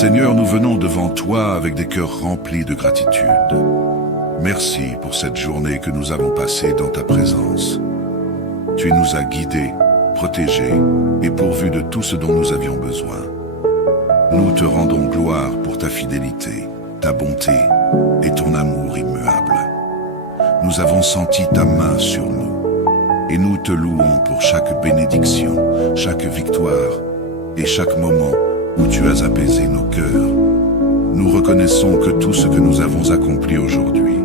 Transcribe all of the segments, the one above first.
Seigneur, nous venons devant toi avec des cœurs remplis de gratitude. Merci pour cette journée que nous avons passée dans ta présence. Tu nous as guidés, protégés et pourvus de tout ce dont nous avions besoin. Nous te rendons gloire pour ta fidélité, ta bonté et ton amour immuable. Nous avons senti ta main sur nous et nous te louons pour chaque bénédiction, chaque victoire et chaque moment où tu as apaisé nos cœurs. Nous reconnaissons que tout ce que nous avons accompli aujourd'hui,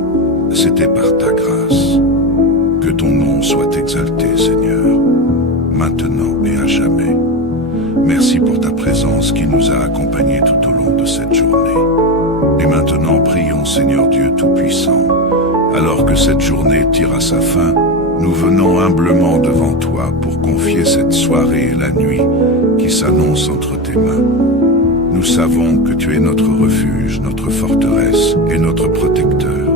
c'était par ta grâce. Que ton nom soit exalté, Seigneur, maintenant et à jamais. Merci pour ta présence qui nous a accompagnés tout au long de cette journée. Et maintenant, prions, Seigneur Dieu Tout-Puissant. Alors que cette journée tire à sa fin, nous venons humblement devant toi pour confier cette soirée et la nuit qui s'annonce entre tes mains. Nous savons que tu es notre refuge, notre forteresse et notre protecteur.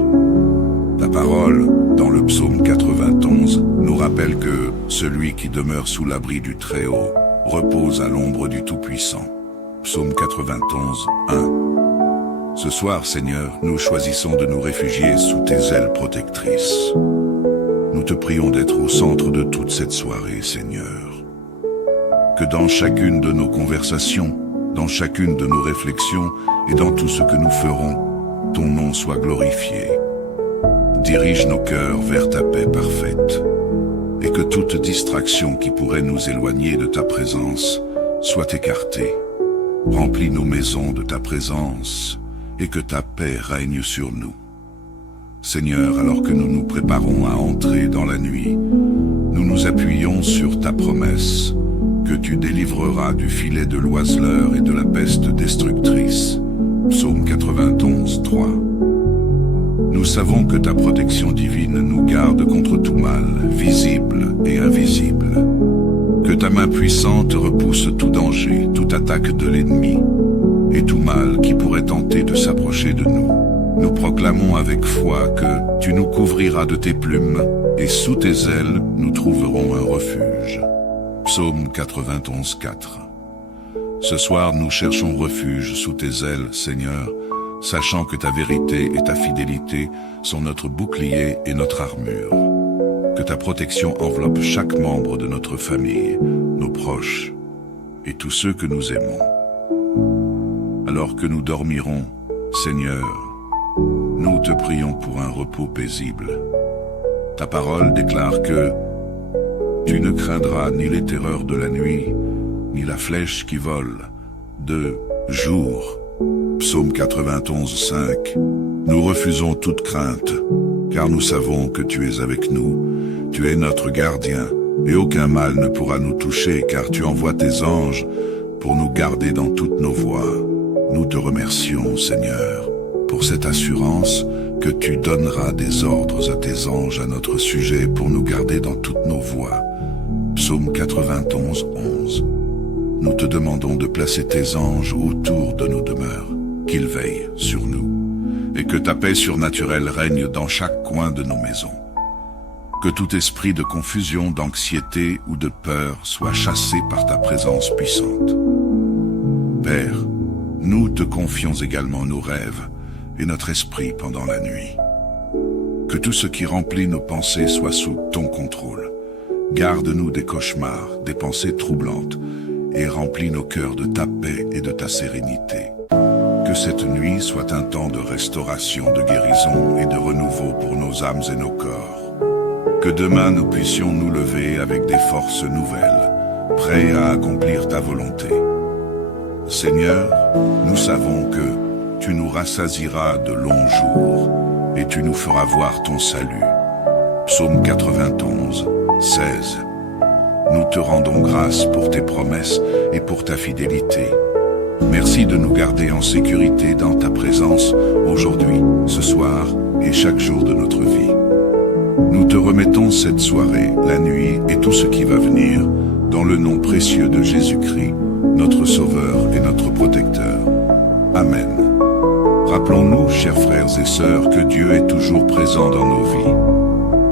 Ta parole, dans le psaume 91, nous rappelle que celui qui demeure sous l'abri du Très-Haut repose à l'ombre du Tout-Puissant. Psaume 91, 1. Ce soir, Seigneur, nous choisissons de nous réfugier sous tes ailes protectrices. Nous te prions d'être au centre de toute cette soirée, Seigneur. Que dans chacune de nos conversations, dans chacune de nos réflexions et dans tout ce que nous ferons, ton nom soit glorifié. Dirige nos cœurs vers ta paix parfaite, et que toute distraction qui pourrait nous éloigner de ta présence soit écartée. Remplis nos maisons de ta présence, et que ta paix règne sur nous. Seigneur, alors que nous nous préparons à entrer dans la nuit, nous nous appuyons sur ta promesse, que tu délivreras du filet de l'oiseleur et de la peste destructrice. Psaume 91, 3. Nous savons que ta protection divine nous garde contre tout mal, visible et invisible. Que ta main puissante repousse tout danger, toute attaque de l'ennemi, et tout mal qui pourrait tenter de s'approcher de nous. Nous proclamons avec foi que tu nous couvriras de tes plumes, et sous tes ailes nous trouverons un refuge. Psaume 91, 4. Ce soir, nous cherchons refuge sous tes ailes, Seigneur, sachant que ta vérité et ta fidélité sont notre bouclier et notre armure. Que ta protection enveloppe chaque membre de notre famille, nos proches et tous ceux que nous aimons. Alors que nous dormirons, Seigneur, nous te prions pour un repos paisible. Ta parole déclare que tu ne craindras ni les terreurs de la nuit, ni la flèche qui vole de jour. Psaume 91, 5. Nous refusons toute crainte, car nous savons que tu es avec nous. Tu es notre gardien, et aucun mal ne pourra nous toucher, car tu envoies tes anges pour nous garder dans toutes nos voies. Nous te remercions, Seigneur, pour cette assurance que tu donneras des ordres à tes anges à notre sujet pour nous garder dans toutes nos voies. Psaume 91, 11. Nous te demandons de placer tes anges autour de nos demeures, qu'ils veillent sur nous, et que ta paix surnaturelle règne dans chaque coin de nos maisons. Que tout esprit de confusion, d'anxiété ou de peur soit chassé par ta présence puissante. Père, nous te confions également nos rêves et notre esprit pendant la nuit. Que tout ce qui remplit nos pensées soit sous ton contrôle. Garde-nous des cauchemars, des pensées troublantes, et remplis nos cœurs de ta paix et de ta sérénité. Que cette nuit soit un temps de restauration, de guérison et de renouveau pour nos âmes et nos corps. Que demain nous puissions nous lever avec des forces nouvelles, prêts à accomplir ta volonté. Seigneur, nous savons que tu nous rassasieras de longs jours et tu nous feras voir ton salut. Psaume 91, 16. Nous te rendons grâce pour tes promesses et pour ta fidélité. Merci de nous garder en sécurité dans ta présence aujourd'hui, ce soir et chaque jour de notre vie. Nous te remettons cette soirée, la nuit et tout ce qui va venir, dans le nom précieux de Jésus-Christ, notre Sauveur et notre Protecteur. Amen. Rappelons-nous, chers frères et sœurs, que Dieu est toujours présent dans nos vies.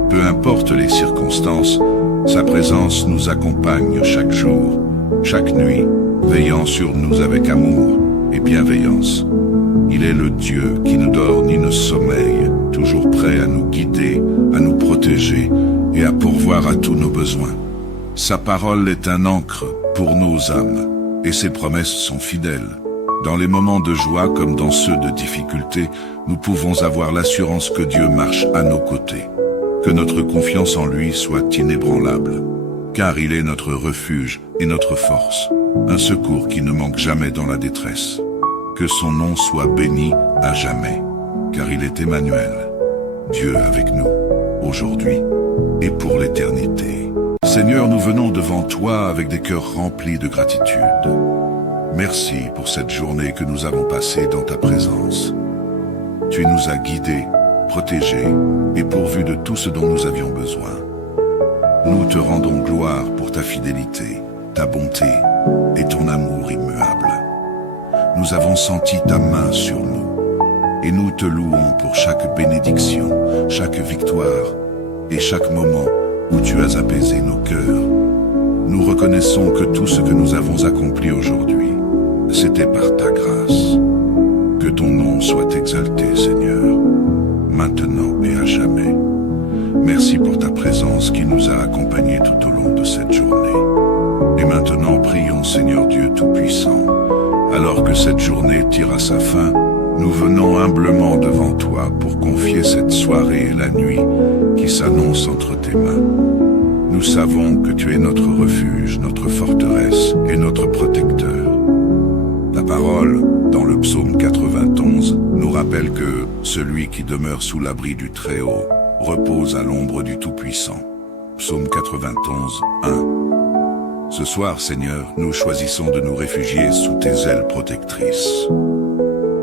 Peu importe les circonstances, sa présence nous accompagne chaque jour, chaque nuit, veillant sur nous avec amour et bienveillance. Il est le Dieu qui ne dort ni ne sommeille, toujours prêt à nous guider, à nous protéger et à pourvoir à tous nos besoins. Sa parole est un ancre pour nos âmes, et ses promesses sont fidèles. Dans les moments de joie comme dans ceux de difficulté, nous pouvons avoir l'assurance que Dieu marche à nos côtés, que notre confiance en lui soit inébranlable, car il est notre refuge et notre force, un secours qui ne manque jamais dans la détresse. Que son nom soit béni à jamais, car il est Emmanuel, Dieu avec nous, aujourd'hui et pour l'éternité. Seigneur, nous venons devant toi avec des cœurs remplis de gratitude. Merci pour cette journée que nous avons passée dans ta présence. Tu nous as guidés, protégés et pourvus de tout ce dont nous avions besoin. Nous te rendons gloire pour ta fidélité, ta bonté et ton amour immuable. Nous avons senti ta main sur nous et nous te louons pour chaque bénédiction, chaque victoire et chaque moment où tu as apaisé nos cœurs. Nous reconnaissons que tout ce que nous avons accompli aujourd'hui, c'était par ta grâce. Que ton nom soit exalté, Seigneur, maintenant et à jamais. Merci pour ta présence qui nous a accompagnés tout au long de cette journée. Et maintenant, prions, Seigneur Dieu Tout-Puissant. Alors que cette journée tire à sa fin, nous venons humblement devant toi pour confier cette soirée et la nuit qui s'annonce entre tes mains. Nous savons que tu es notre refuge, notre forteresse et notre protecteur. Ta parole, dans le psaume 91, nous rappelle que celui qui demeure sous l'abri du Très-Haut repose à l'ombre du Tout-Puissant. Psaume 91, 1. Ce soir, Seigneur, nous choisissons de nous réfugier sous tes ailes protectrices.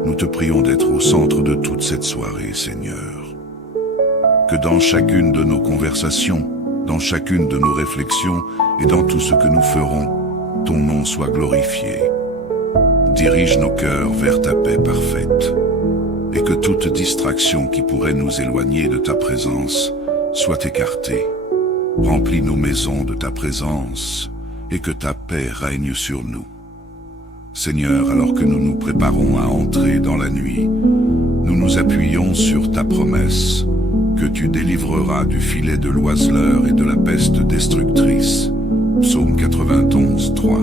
Nous te prions d'être au centre de toute cette soirée, Seigneur. Que dans chacune de nos conversations, dans chacune de nos réflexions et dans tout ce que nous ferons, ton nom soit glorifié. Dirige nos cœurs vers ta paix parfaite, et que toute distraction qui pourrait nous éloigner de ta présence soit écartée. Remplis nos maisons de ta présence, et que ta paix règne sur nous. Seigneur, alors que nous nous préparons à entrer dans la nuit, nous nous appuyons sur ta promesse, que tu délivreras du filet de l'oiseleur et de la peste destructrice. Psaume 91, 3.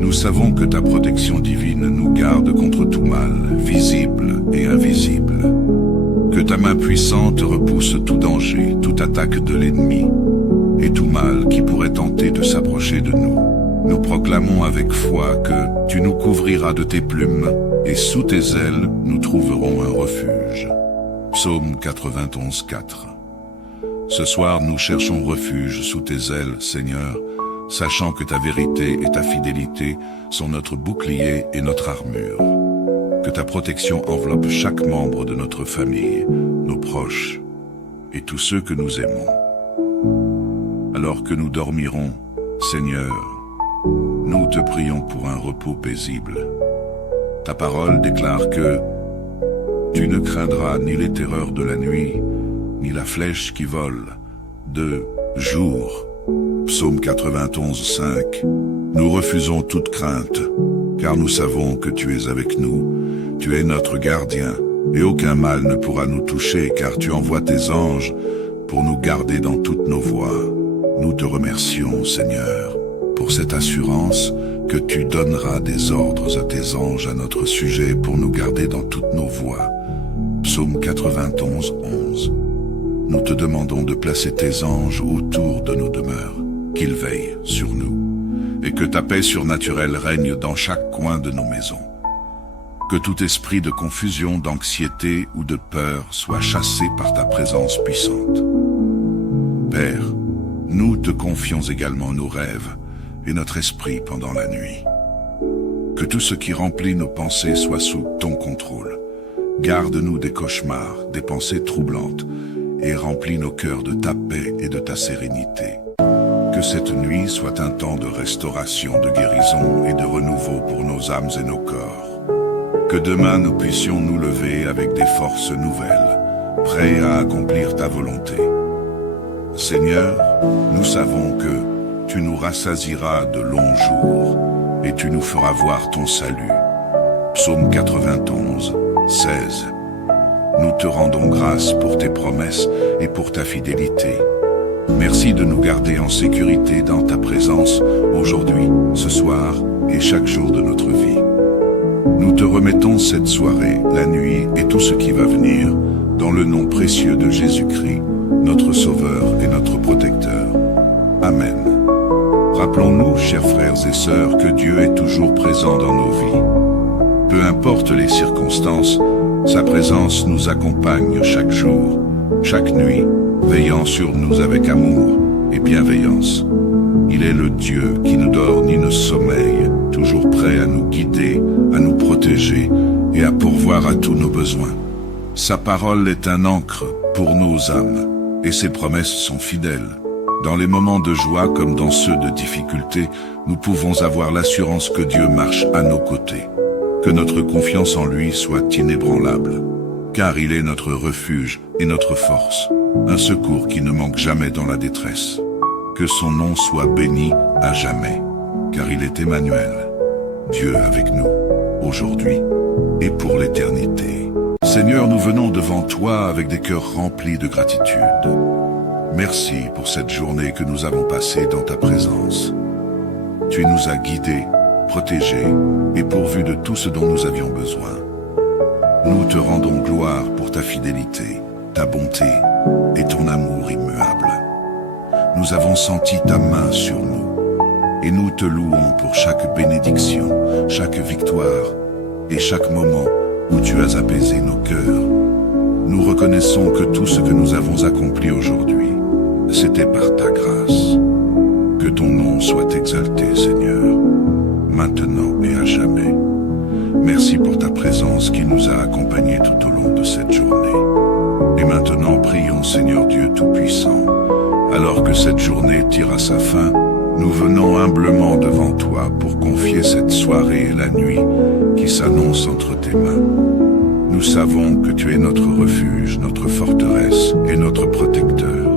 Nous savons que ta protection divine nous garde contre tout mal, visible et invisible. Que ta main puissante repousse tout danger, toute attaque de l'ennemi, et tout mal qui pourrait tenter de s'approcher de nous. Nous proclamons avec foi que tu nous couvriras de tes plumes, et sous tes ailes, nous trouverons un refuge. Psaume 91, 4. Ce soir, nous cherchons refuge sous tes ailes, Seigneur, sachant que ta vérité et ta fidélité sont notre bouclier et notre armure. Que ta protection enveloppe chaque membre de notre famille, nos proches, et tous ceux que nous aimons. Alors que nous dormirons, Seigneur, nous te prions pour un repos paisible. Ta parole déclare que tu ne craindras ni les terreurs de la nuit, ni la flèche qui vole de jour. Psaume 91, 5. Nous refusons toute crainte, car nous savons que tu es avec nous. Tu es notre gardien, et aucun mal ne pourra nous toucher, car tu envoies tes anges pour nous garder dans toutes nos voies. Nous te remercions, Seigneur, pour cette assurance que tu donneras des ordres à tes anges à notre sujet pour nous garder dans toutes nos voies. Psaume 91, 11. Nous te demandons de placer tes anges autour de nos demeures, qu'ils veillent sur nous, et que ta paix surnaturelle règne dans chaque coin de nos maisons. Que tout esprit de confusion, d'anxiété ou de peur soit chassé par ta présence puissante. Père, nous te confions également nos rêves et notre esprit pendant la nuit. Que tout ce qui remplit nos pensées soit sous ton contrôle. Garde-nous des cauchemars, des pensées troublantes, et remplis nos cœurs de ta paix et de ta sérénité. Que cette nuit soit un temps de restauration, de guérison et de renouveau pour nos âmes et nos corps. Que demain nous puissions nous lever avec des forces nouvelles, prêts à accomplir ta volonté. Seigneur, nous savons que tu nous rassasieras de longs jours et tu nous feras voir ton salut, Psaume 91, 16. Nous te rendons grâce pour tes promesses et pour ta fidélité. Merci de nous garder en sécurité dans ta présence, aujourd'hui, ce soir et chaque jour de notre vie. Nous te remettons cette soirée, la nuit et tout ce qui va venir, dans le nom précieux de Jésus-Christ, notre Sauveur et notre Protecteur. Amen. Rappelons-nous, chers frères et sœurs, que Dieu est toujours présent dans nos vies. Peu importe les circonstances, sa présence nous accompagne chaque jour, chaque nuit, veillant sur nous avec amour et bienveillance. Il est le Dieu qui ne dort ni ne sommeille, toujours prêt à nous guider, à nous protéger et à pourvoir à tous nos besoins. Sa parole est un ancre pour nos âmes, et ses promesses sont fidèles. Dans les moments de joie comme dans ceux de difficulté, nous pouvons avoir l'assurance que Dieu marche à nos côtés, que notre confiance en lui soit inébranlable, car il est notre refuge et notre force, un secours qui ne manque jamais dans la détresse. Que son nom soit béni à jamais, car il est Emmanuel, Dieu avec nous, aujourd'hui et pour l'éternité. Seigneur, nous venons devant toi avec des cœurs remplis de gratitude. Merci pour cette journée que nous avons passée dans ta présence. Tu nous as guidés, protégés et pourvus de tout ce dont nous avions besoin. Nous te rendons gloire pour ta fidélité, ta bonté et ton amour immuable. Nous avons senti ta main sur nous, et nous te louons pour chaque bénédiction, chaque victoire, et chaque moment où tu as apaisé nos cœurs. Nous reconnaissons que tout ce que nous avons accompli aujourd'hui, c'était par ta grâce. Que ton nom soit exalté, Seigneur, maintenant et à jamais. Merci pour ta présence qui nous a accompagnés tout au long de cette journée. Et maintenant, prions, Seigneur Dieu Tout-Puissant. Alors que cette journée tire à sa fin, nous venons humblement devant toi pour confier cette soirée et la nuit qui s'annoncent entre tes mains. Nous savons que tu es notre refuge, notre forteresse et notre protecteur.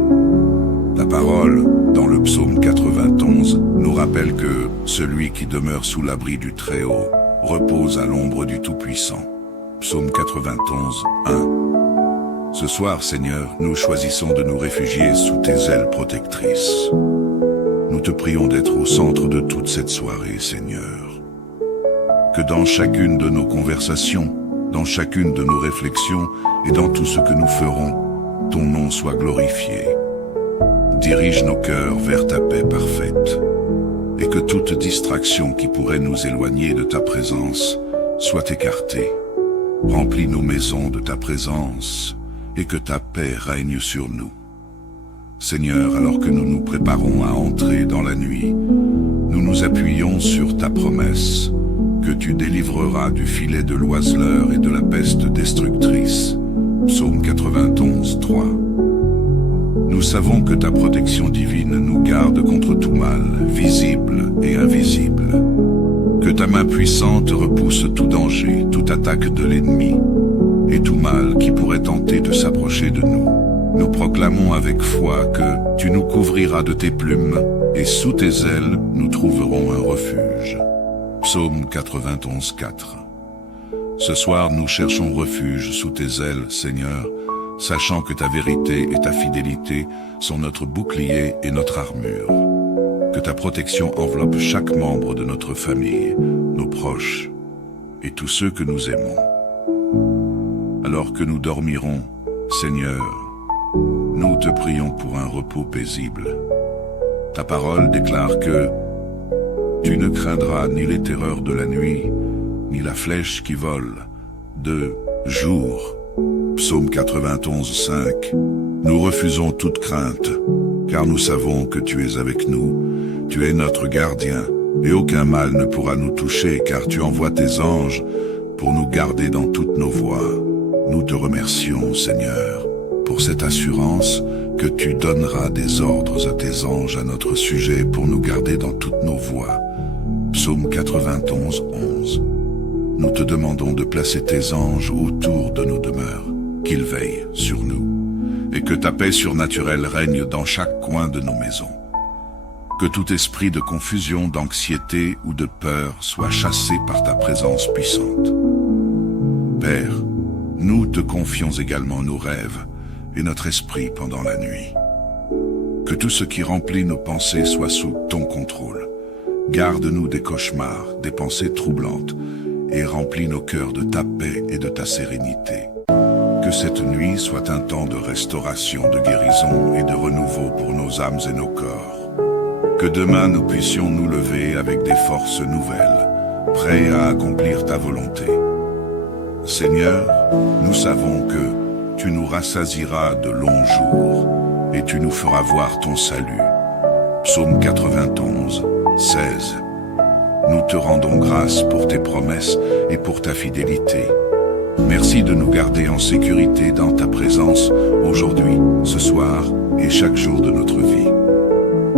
Ta parole, dans le psaume 91, nous rappelle que celui qui demeure sous l'abri du Très-Haut repose à l'ombre du Tout-Puissant. Psaume 91, 1. Ce soir, Seigneur, nous choisissons de nous réfugier sous tes ailes protectrices. Nous te prions d'être au centre de toute cette soirée, Seigneur. Que dans chacune de nos conversations, dans chacune de nos réflexions et dans tout ce que nous ferons, ton nom soit glorifié. Dirige nos cœurs vers ta paix parfaite, et que toute distraction qui pourrait nous éloigner de ta présence soit écartée. Remplis nos maisons de ta présence, et que ta paix règne sur nous. Seigneur, alors que nous nous préparons à entrer dans la nuit, nous nous appuyons sur ta promesse, que tu délivreras du filet de l'oiseleur et de la peste destructrice. Psaume 91, 3. Nous savons que ta protection divine nous garde contre tout mal, visible et invisible. Que ta main puissante repousse tout danger, toute attaque de l'ennemi, et tout mal qui pourrait tenter de s'approcher de nous. Nous proclamons avec foi que tu nous couvriras de tes plumes, et sous tes ailes nous trouverons un refuge. Psaume 91, 4. Ce soir, nous cherchons refuge sous tes ailes, Seigneur, sachant que ta vérité et ta fidélité sont notre bouclier et notre armure. Que ta protection enveloppe chaque membre de notre famille, nos proches, et tous ceux que nous aimons. Alors que nous dormirons, Seigneur, nous te prions pour un repos paisible. Ta parole déclare que tu ne craindras ni les terreurs de la nuit, ni la flèche qui vole de jour. Psaume 91, 5. Nous refusons toute crainte, car nous savons que tu es avec nous. Tu es notre gardien, et aucun mal ne pourra nous toucher, car tu envoies tes anges pour nous garder dans toutes nos voies. Nous te remercions, Seigneur, pour cette assurance que tu donneras des ordres à tes anges à notre sujet pour nous garder dans toutes nos voies. Psaume 91, 11. Nous te demandons de placer tes anges autour de nos demeures, qu'ils veillent sur nous, et que ta paix surnaturelle règne dans chaque coin de nos maisons. Que tout esprit de confusion, d'anxiété ou de peur soit chassé par ta présence puissante. Père, nous te confions également nos rêves et notre esprit pendant la nuit. Que tout ce qui remplit nos pensées soit sous ton contrôle. Garde-nous des cauchemars, des pensées troublantes, et remplis nos cœurs de ta paix et de ta sérénité. Que cette nuit soit un temps de restauration, de guérison et de renouveau pour nos âmes et nos corps. Que demain nous puissions nous lever avec des forces nouvelles, prêts à accomplir ta volonté. Seigneur, nous savons que tu nous rassasieras de longs jours et tu nous feras voir ton salut. Psaume 91, 16. Nous te rendons grâce pour tes promesses et pour ta fidélité. Merci de nous garder en sécurité dans ta présence aujourd'hui, ce soir et chaque jour de notre vie.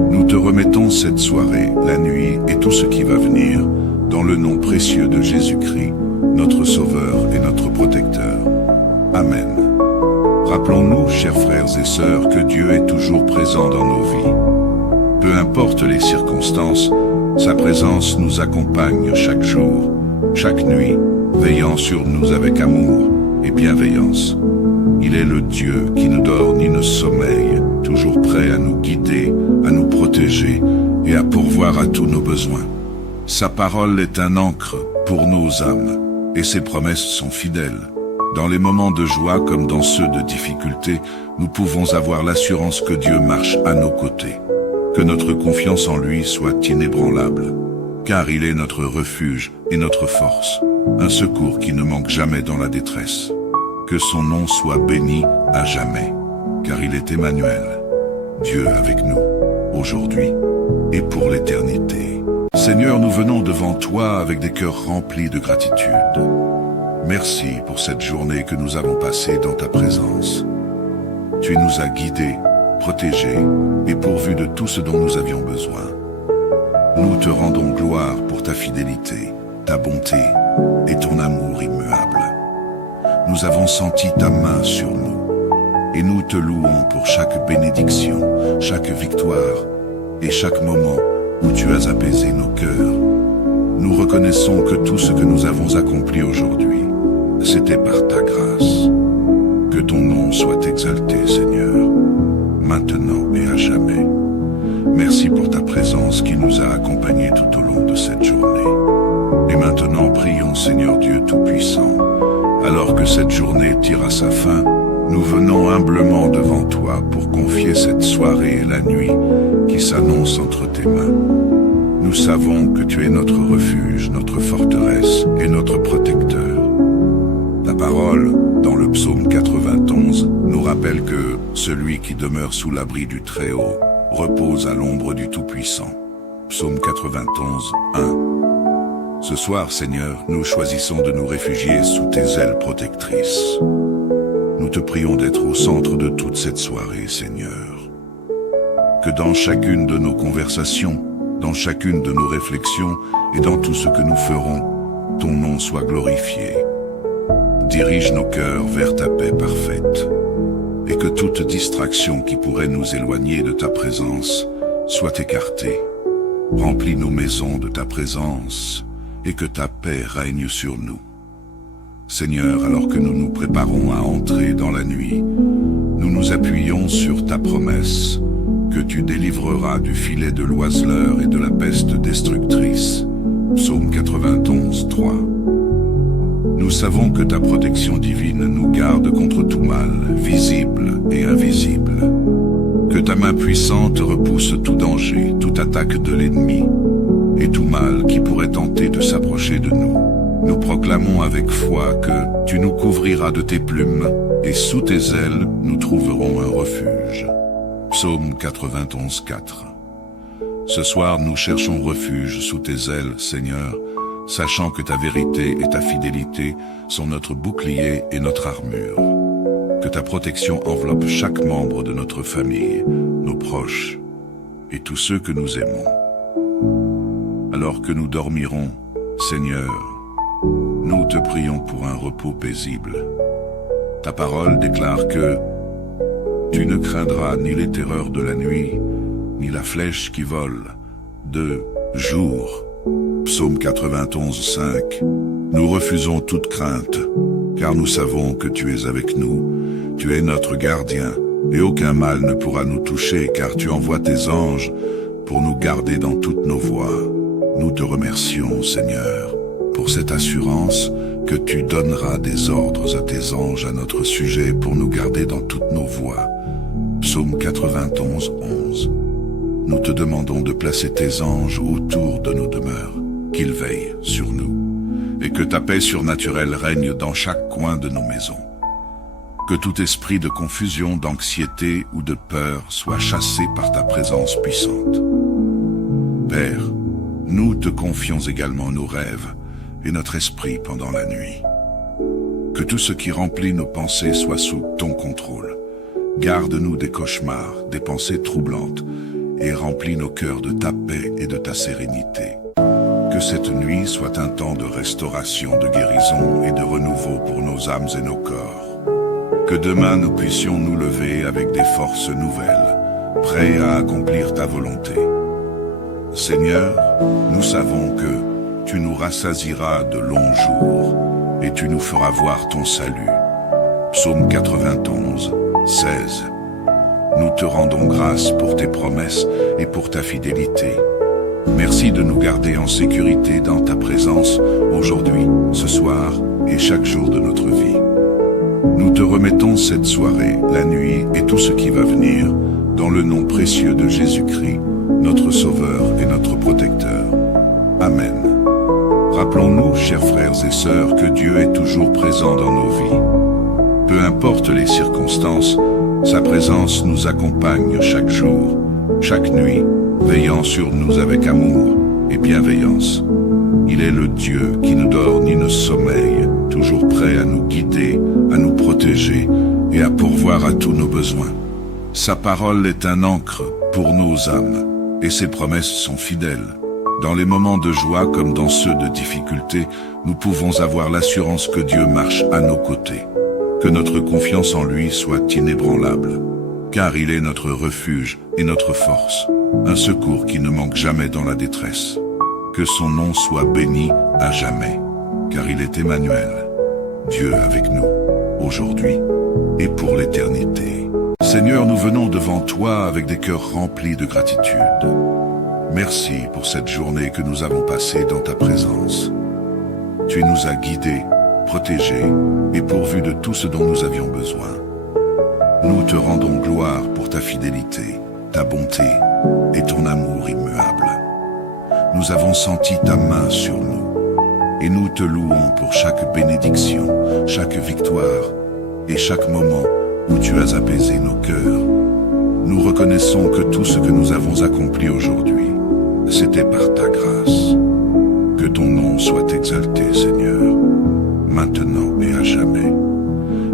Nous te remettons cette soirée, la nuit et tout ce qui va venir, dans le nom précieux de Jésus-Christ, notre Sauveur et notre Protecteur. Amen. Rappelons-nous, chers frères et sœurs, que Dieu est toujours présent dans nos vies. Peu importe les circonstances, sa présence nous accompagne chaque jour, chaque nuit, veillant sur nous avec amour et bienveillance. Il est le Dieu qui ne dort ni ne sommeille, toujours prêt à nous guider, à nous protéger et à pourvoir à tous nos besoins. Sa parole est un ancre pour nos âmes et ses promesses sont fidèles. Dans les moments de joie comme dans ceux de difficulté, nous pouvons avoir l'assurance que Dieu marche à nos côtés. Que notre confiance en lui soit inébranlable, car il est notre refuge et notre force, un secours qui ne manque jamais dans la détresse. Que son nom soit béni à jamais, car il est Emmanuel, Dieu avec nous, aujourd'hui et pour l'éternité. Seigneur, nous venons devant toi avec des cœurs remplis de gratitude. Merci pour cette journée que nous avons passée dans ta présence. Tu nous as guidés, protégés et pourvus de tout ce dont nous avions besoin. Nous te rendons gloire pour ta fidélité, ta bonté et ton amour immuable. Nous avons senti ta main sur nous et nous te louons pour chaque bénédiction, chaque victoire et chaque moment où tu as apaisé nos cœurs. Nous reconnaissons que tout ce que nous avons accompli aujourd'hui, c'était par ta grâce. Que ton nom soit exalté, Seigneur, maintenant et à jamais. Merci pour ta présence qui nous a accompagnés tout au long de cette journée. Et maintenant, prions, Seigneur Dieu Tout-Puissant. Alors que cette journée tire à sa fin, nous venons humblement devant toi pour confier cette soirée et la nuit qui s'annonce entre tes mains. Nous savons que tu es notre refuge, notre forteresse et notre protecteur. Ta parole, dans le psaume 91, nous rappelle que celui qui demeure sous l'abri du Très-Haut repose à l'ombre du Tout-Puissant. Psaume 91, 1. Ce soir, Seigneur, nous choisissons de nous réfugier sous tes ailes protectrices. Nous te prions d'être au centre de toute cette soirée, Seigneur. Que dans chacune de nos conversations, dans chacune de nos réflexions et dans tout ce que nous ferons, ton nom soit glorifié. Dirige nos cœurs vers ta paix parfaite, et que toute distraction qui pourrait nous éloigner de ta présence soit écartée. Remplis nos maisons de ta présence, et que ta paix règne sur nous. Seigneur, alors que nous nous préparons à entrer dans la nuit, nous nous appuyons sur ta promesse, que tu délivreras du filet de l'oiseleur et de la peste destructrice. Psaume 91, 3. Nous savons que ta protection divine nous garde contre tout mal, visible et invisible. Que ta main puissante repousse tout danger, toute attaque de l'ennemi, et tout mal qui pourrait tenter de s'approcher de nous. Nous proclamons avec foi que tu nous couvriras de tes plumes, et sous tes ailes nous trouverons un refuge. Psaume 91, 4. Ce soir, nous cherchons refuge sous tes ailes, Seigneur, sachant que ta vérité et ta fidélité sont notre bouclier et notre armure. Que ta protection enveloppe chaque membre de notre famille, nos proches et tous ceux que nous aimons. Alors que nous dormirons, Seigneur, nous te prions pour un repos paisible. Ta parole déclare que tu ne craindras ni les terreurs de la nuit, ni la flèche qui vole de jour. Psaume 91, 5. Nous refusons toute crainte, car nous savons que tu es avec nous. Tu es notre gardien, et aucun mal ne pourra nous toucher, car tu envoies tes anges pour nous garder dans toutes nos voies. Nous te remercions, Seigneur, pour cette assurance que tu donneras des ordres à tes anges à notre sujet pour nous garder dans toutes nos voies. Psaume 91, 11. Nous te demandons de placer tes anges autour de nos demeures, qu'ils veillent sur nous, et que ta paix surnaturelle règne dans chaque coin de nos maisons. Que tout esprit de confusion, d'anxiété ou de peur soit chassé par ta présence puissante. Père, nous te confions également nos rêves et notre esprit pendant la nuit. Que tout ce qui remplit nos pensées soit sous ton contrôle. Garde-nous des cauchemars, des pensées troublantes, et remplis nos cœurs de ta paix et de ta sérénité. Que cette nuit soit un temps de restauration, de guérison et de renouveau pour nos âmes et nos corps. Que demain nous puissions nous lever avec des forces nouvelles, prêts à accomplir ta volonté. Seigneur, nous savons que tu nous rassasieras de longs jours et tu nous feras voir ton salut. Psaume 91, 16. Nous te rendons grâce pour tes promesses et pour ta fidélité. Merci de nous garder en sécurité dans ta présence aujourd'hui, ce soir et chaque jour de notre vie. Nous te remettons cette soirée, la nuit et tout ce qui va venir, dans le nom précieux de Jésus-Christ, notre Sauveur et notre Protecteur. Amen. Rappelons-nous, chers frères et sœurs, que Dieu est toujours présent dans nos vies. Peu importe les circonstances, sa présence nous accompagne chaque jour, chaque nuit, veillant sur nous avec amour et bienveillance. Il est le Dieu qui ne dort ni ne sommeille, toujours prêt à nous guider, à nous protéger et à pourvoir à tous nos besoins. Sa parole est un ancre pour nos âmes et ses promesses sont fidèles. Dans les moments de joie comme dans ceux de difficulté, nous pouvons avoir l'assurance que Dieu marche à nos côtés. Que notre confiance en lui soit inébranlable, car il est notre refuge et notre force, un secours qui ne manque jamais dans la détresse. Que son nom soit béni à jamais, car il est Emmanuel, Dieu avec nous, aujourd'hui et pour l'éternité. Seigneur, nous venons devant toi avec des cœurs remplis de gratitude. Merci pour cette journée que nous avons passée dans ta présence. Tu nous as guidés, protégés et pourvus de tout ce dont nous avions besoin. Nous te rendons gloire pour ta fidélité, ta bonté et ton amour immuable. Nous avons senti ta main sur nous et nous te louons pour chaque bénédiction, chaque victoire et chaque moment où tu as apaisé nos cœurs. Nous reconnaissons que tout ce que nous avons accompli aujourd'hui, c'était par ta grâce. Que ton nom soit exalté, Seigneur, maintenant et à jamais.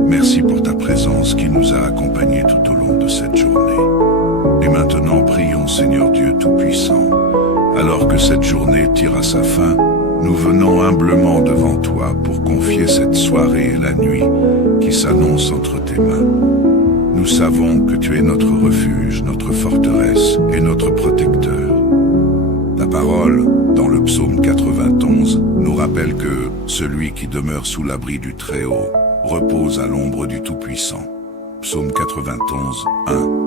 Merci pour ta présence qui nous a accompagnés tout au long de cette journée. Et maintenant, prions, Seigneur Dieu Tout-Puissant. Alors que cette journée tire à sa fin, nous venons humblement devant toi pour confier cette soirée et la nuit qui s'annoncent entre tes mains. Nous savons que tu es notre refuge, notre forteresse et notre protecteur. Ta parole, dans le psaume 91, nous rappelle que celui qui demeure sous l'abri du Très-Haut repose à l'ombre du Tout-Puissant. Psaume 91, 1.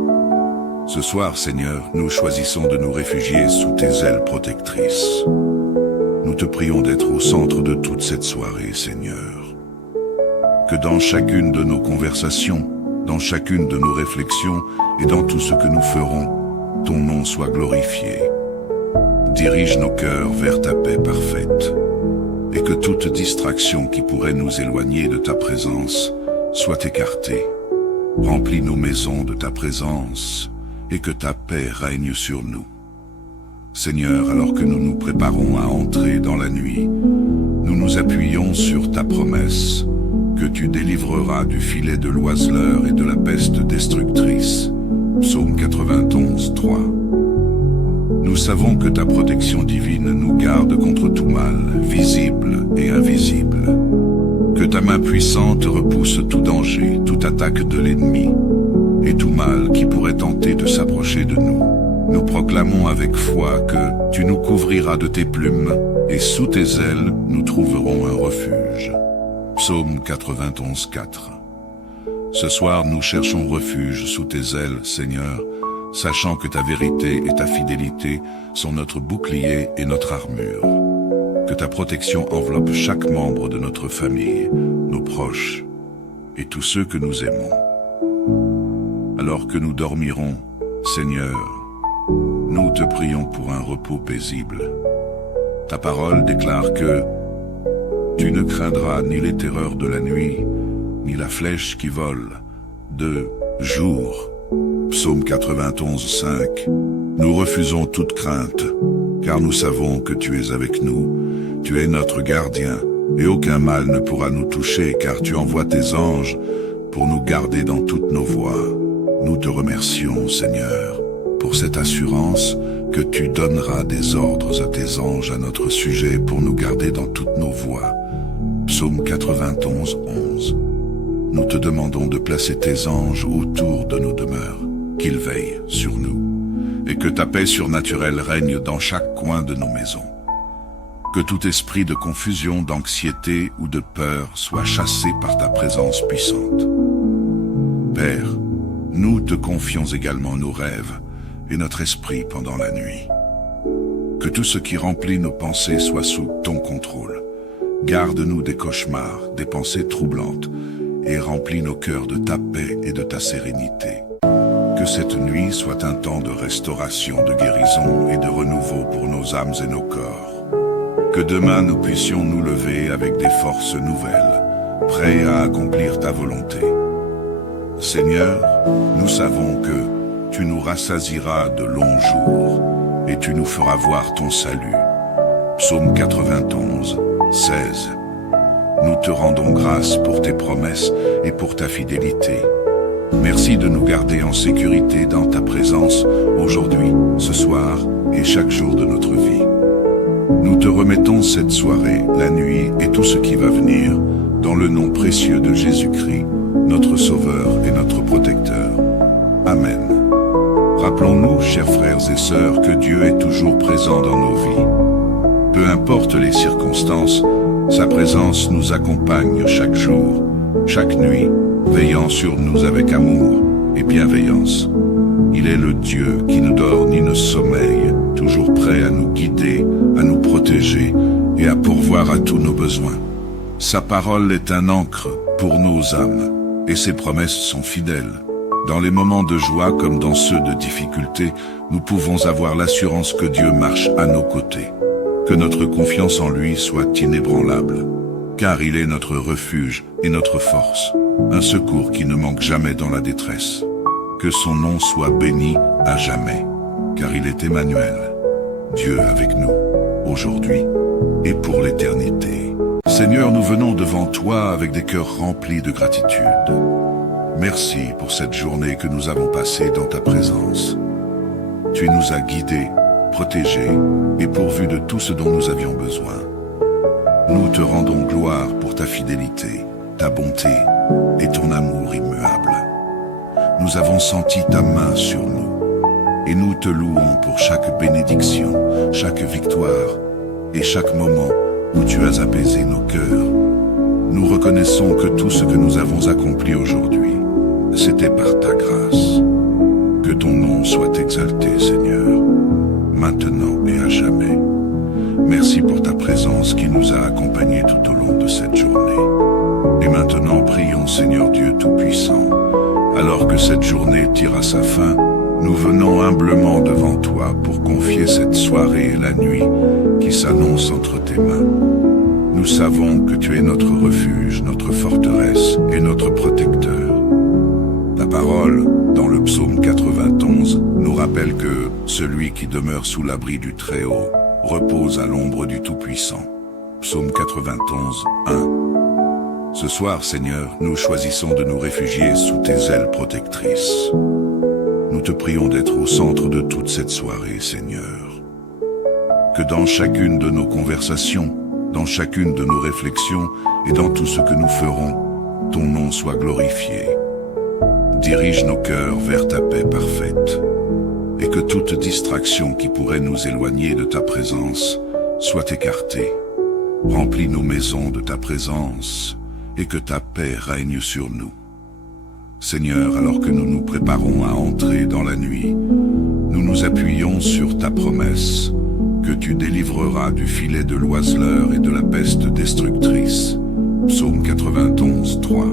Ce soir, Seigneur, nous choisissons de nous réfugier sous tes ailes protectrices. Nous te prions d'être au centre de toute cette soirée, Seigneur. Que dans chacune de nos conversations, dans chacune de nos réflexions et dans tout ce que nous ferons, ton nom soit glorifié. Dirige nos cœurs vers ta paix parfaite, et que toute distraction qui pourrait nous éloigner de ta présence soit écartée. Remplis nos maisons de ta présence, et que ta paix règne sur nous. Seigneur, alors que nous nous préparons à entrer dans la nuit, nous nous appuyons sur ta promesse, que tu délivreras du filet de l'oiseleur et de la peste destructrice. Psaume 91, 3. Nous savons que ta protection divine nous garde contre tout mal, visible et invisible. Que ta main puissante repousse tout danger, toute attaque de l'ennemi, et tout mal qui pourrait tenter de s'approcher de nous. Nous proclamons avec foi que tu nous couvriras de tes plumes, et sous tes ailes nous trouverons un refuge. Psaume 91, 4. Ce soir, nous cherchons refuge sous tes ailes, Seigneur, sachant que ta vérité et ta fidélité sont notre bouclier et notre armure. Que ta protection enveloppe chaque membre de notre famille, nos proches et tous ceux que nous aimons. Alors que nous dormirons, Seigneur, nous te prions pour un repos paisible. Ta parole déclare que tu ne craindras ni les terreurs de la nuit, ni la flèche qui vole de jour. Psaume 91, 5. Nous refusons toute crainte, car nous savons que tu es avec nous. Tu es notre gardien, et aucun mal ne pourra nous toucher, car tu envoies tes anges pour nous garder dans toutes nos voies. Nous te remercions, Seigneur, pour cette assurance que tu donneras des ordres à tes anges à notre sujet pour nous garder dans toutes nos voies. Psaume 91, 11. Nous te demandons de placer tes anges autour de nos demeures, qu'ils veillent sur nous, et que ta paix surnaturelle règne dans chaque coin de nos maisons. Que tout esprit de confusion, d'anxiété ou de peur soit chassé par ta présence puissante. Père, nous te confions également nos rêves et notre esprit pendant la nuit. Que tout ce qui remplit nos pensées soit sous ton contrôle. Garde-nous des cauchemars, des pensées troublantes, et remplis nos cœurs de ta paix et de ta sérénité. Que cette nuit soit un temps de restauration, de guérison et de renouveau pour nos âmes et nos corps. Que demain nous puissions nous lever avec des forces nouvelles, prêts à accomplir ta volonté. Seigneur, nous savons que tu nous rassasiras de longs jours et tu nous feras voir ton salut. Psaume 91, 16. Nous te rendons grâce pour tes promesses et pour ta fidélité. Merci de nous garder en sécurité dans ta présence aujourd'hui, ce soir et chaque jour de notre vie. Nous te remettons cette soirée, la nuit et tout ce qui va venir, dans le nom précieux de Jésus-Christ, notre Sauveur et notre Protecteur. Amen. Rappelons-nous, chers frères et sœurs, que Dieu est toujours présent dans nos vies. Peu importe les circonstances, sa présence nous accompagne chaque jour, chaque nuit, veillant sur nous avec amour et bienveillance. Il est le Dieu qui ne dort ni ne sommeille, toujours prêt à nous guider, à nous protéger et à pourvoir à tous nos besoins. Sa parole est un ancre pour nos âmes et ses promesses sont fidèles. Dans les moments de joie comme dans ceux de difficulté, nous pouvons avoir l'assurance que Dieu marche à nos côtés. Que notre confiance en lui soit inébranlable, car il est notre refuge et notre force, un secours qui ne manque jamais dans la détresse. Que son nom soit béni à jamais, car il est Emmanuel, Dieu avec nous, aujourd'hui et pour l'éternité. Seigneur, nous venons devant toi avec des cœurs remplis de gratitude. Merci pour cette journée que nous avons passée dans ta présence. Tu nous as guidés, protégés et pourvus de tout ce dont nous avions besoin. Nous te rendons gloire pour ta fidélité, ta bonté et ton amour immuable. Nous avons senti ta main sur nous et nous te louons pour chaque bénédiction, chaque victoire et chaque moment où tu as apaisé nos cœurs. Nous reconnaissons que tout ce que nous avons accompli aujourd'hui, c'était par ta grâce. Que ton nom soit exalté, Seigneur, maintenant et à jamais. Merci pour ta présence qui nous a accompagnés tout au long de cette journée. Et maintenant, prions, Seigneur Dieu Tout-Puissant. Alors que cette journée tire à sa fin, nous venons humblement devant toi pour confier cette soirée et la nuit qui s'annoncent entre tes mains. Nous savons que tu es notre refuge, notre forteresse et notre protecteur. Ta parole, dans le psaume 91, nous rappelle que celui qui demeure sous l'abri du Très-Haut repose à l'ombre du Tout-Puissant. Psaume 91, 1. Ce soir, Seigneur, nous choisissons de nous réfugier sous tes ailes protectrices. Nous te prions d'être au centre de toute cette soirée, Seigneur. Que dans chacune de nos conversations, dans chacune de nos réflexions et dans tout ce que nous ferons, ton nom soit glorifié. Dirige nos cœurs vers ta paix parfaite, et que toute distraction qui pourrait nous éloigner de ta présence soit écartée. Remplis nos maisons de ta présence, et que ta paix règne sur nous. Seigneur, alors que nous nous préparons à entrer dans la nuit, nous nous appuyons sur ta promesse, que tu délivreras du filet de l'oiseleur et de la peste destructrice. Psaume 91, 3.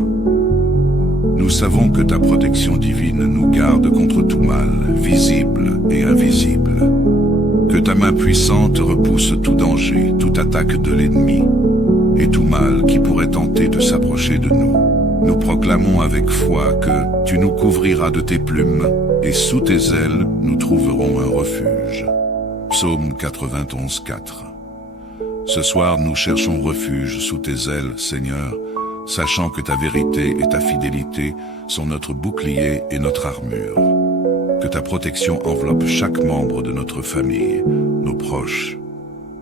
Nous savons que ta protection divine nous garde contre tout mal, visible et invisible. Que ta main puissante repousse tout danger, toute attaque de l'ennemi, et tout mal qui pourrait tenter de s'approcher de nous. Nous proclamons avec foi que tu nous couvriras de tes plumes, et sous tes ailes nous trouverons un refuge. Psaume 91, 4. Ce soir nous cherchons refuge sous tes ailes, Seigneur, sachant que ta vérité et ta fidélité sont notre bouclier et notre armure. Que ta protection enveloppe chaque membre de notre famille, nos proches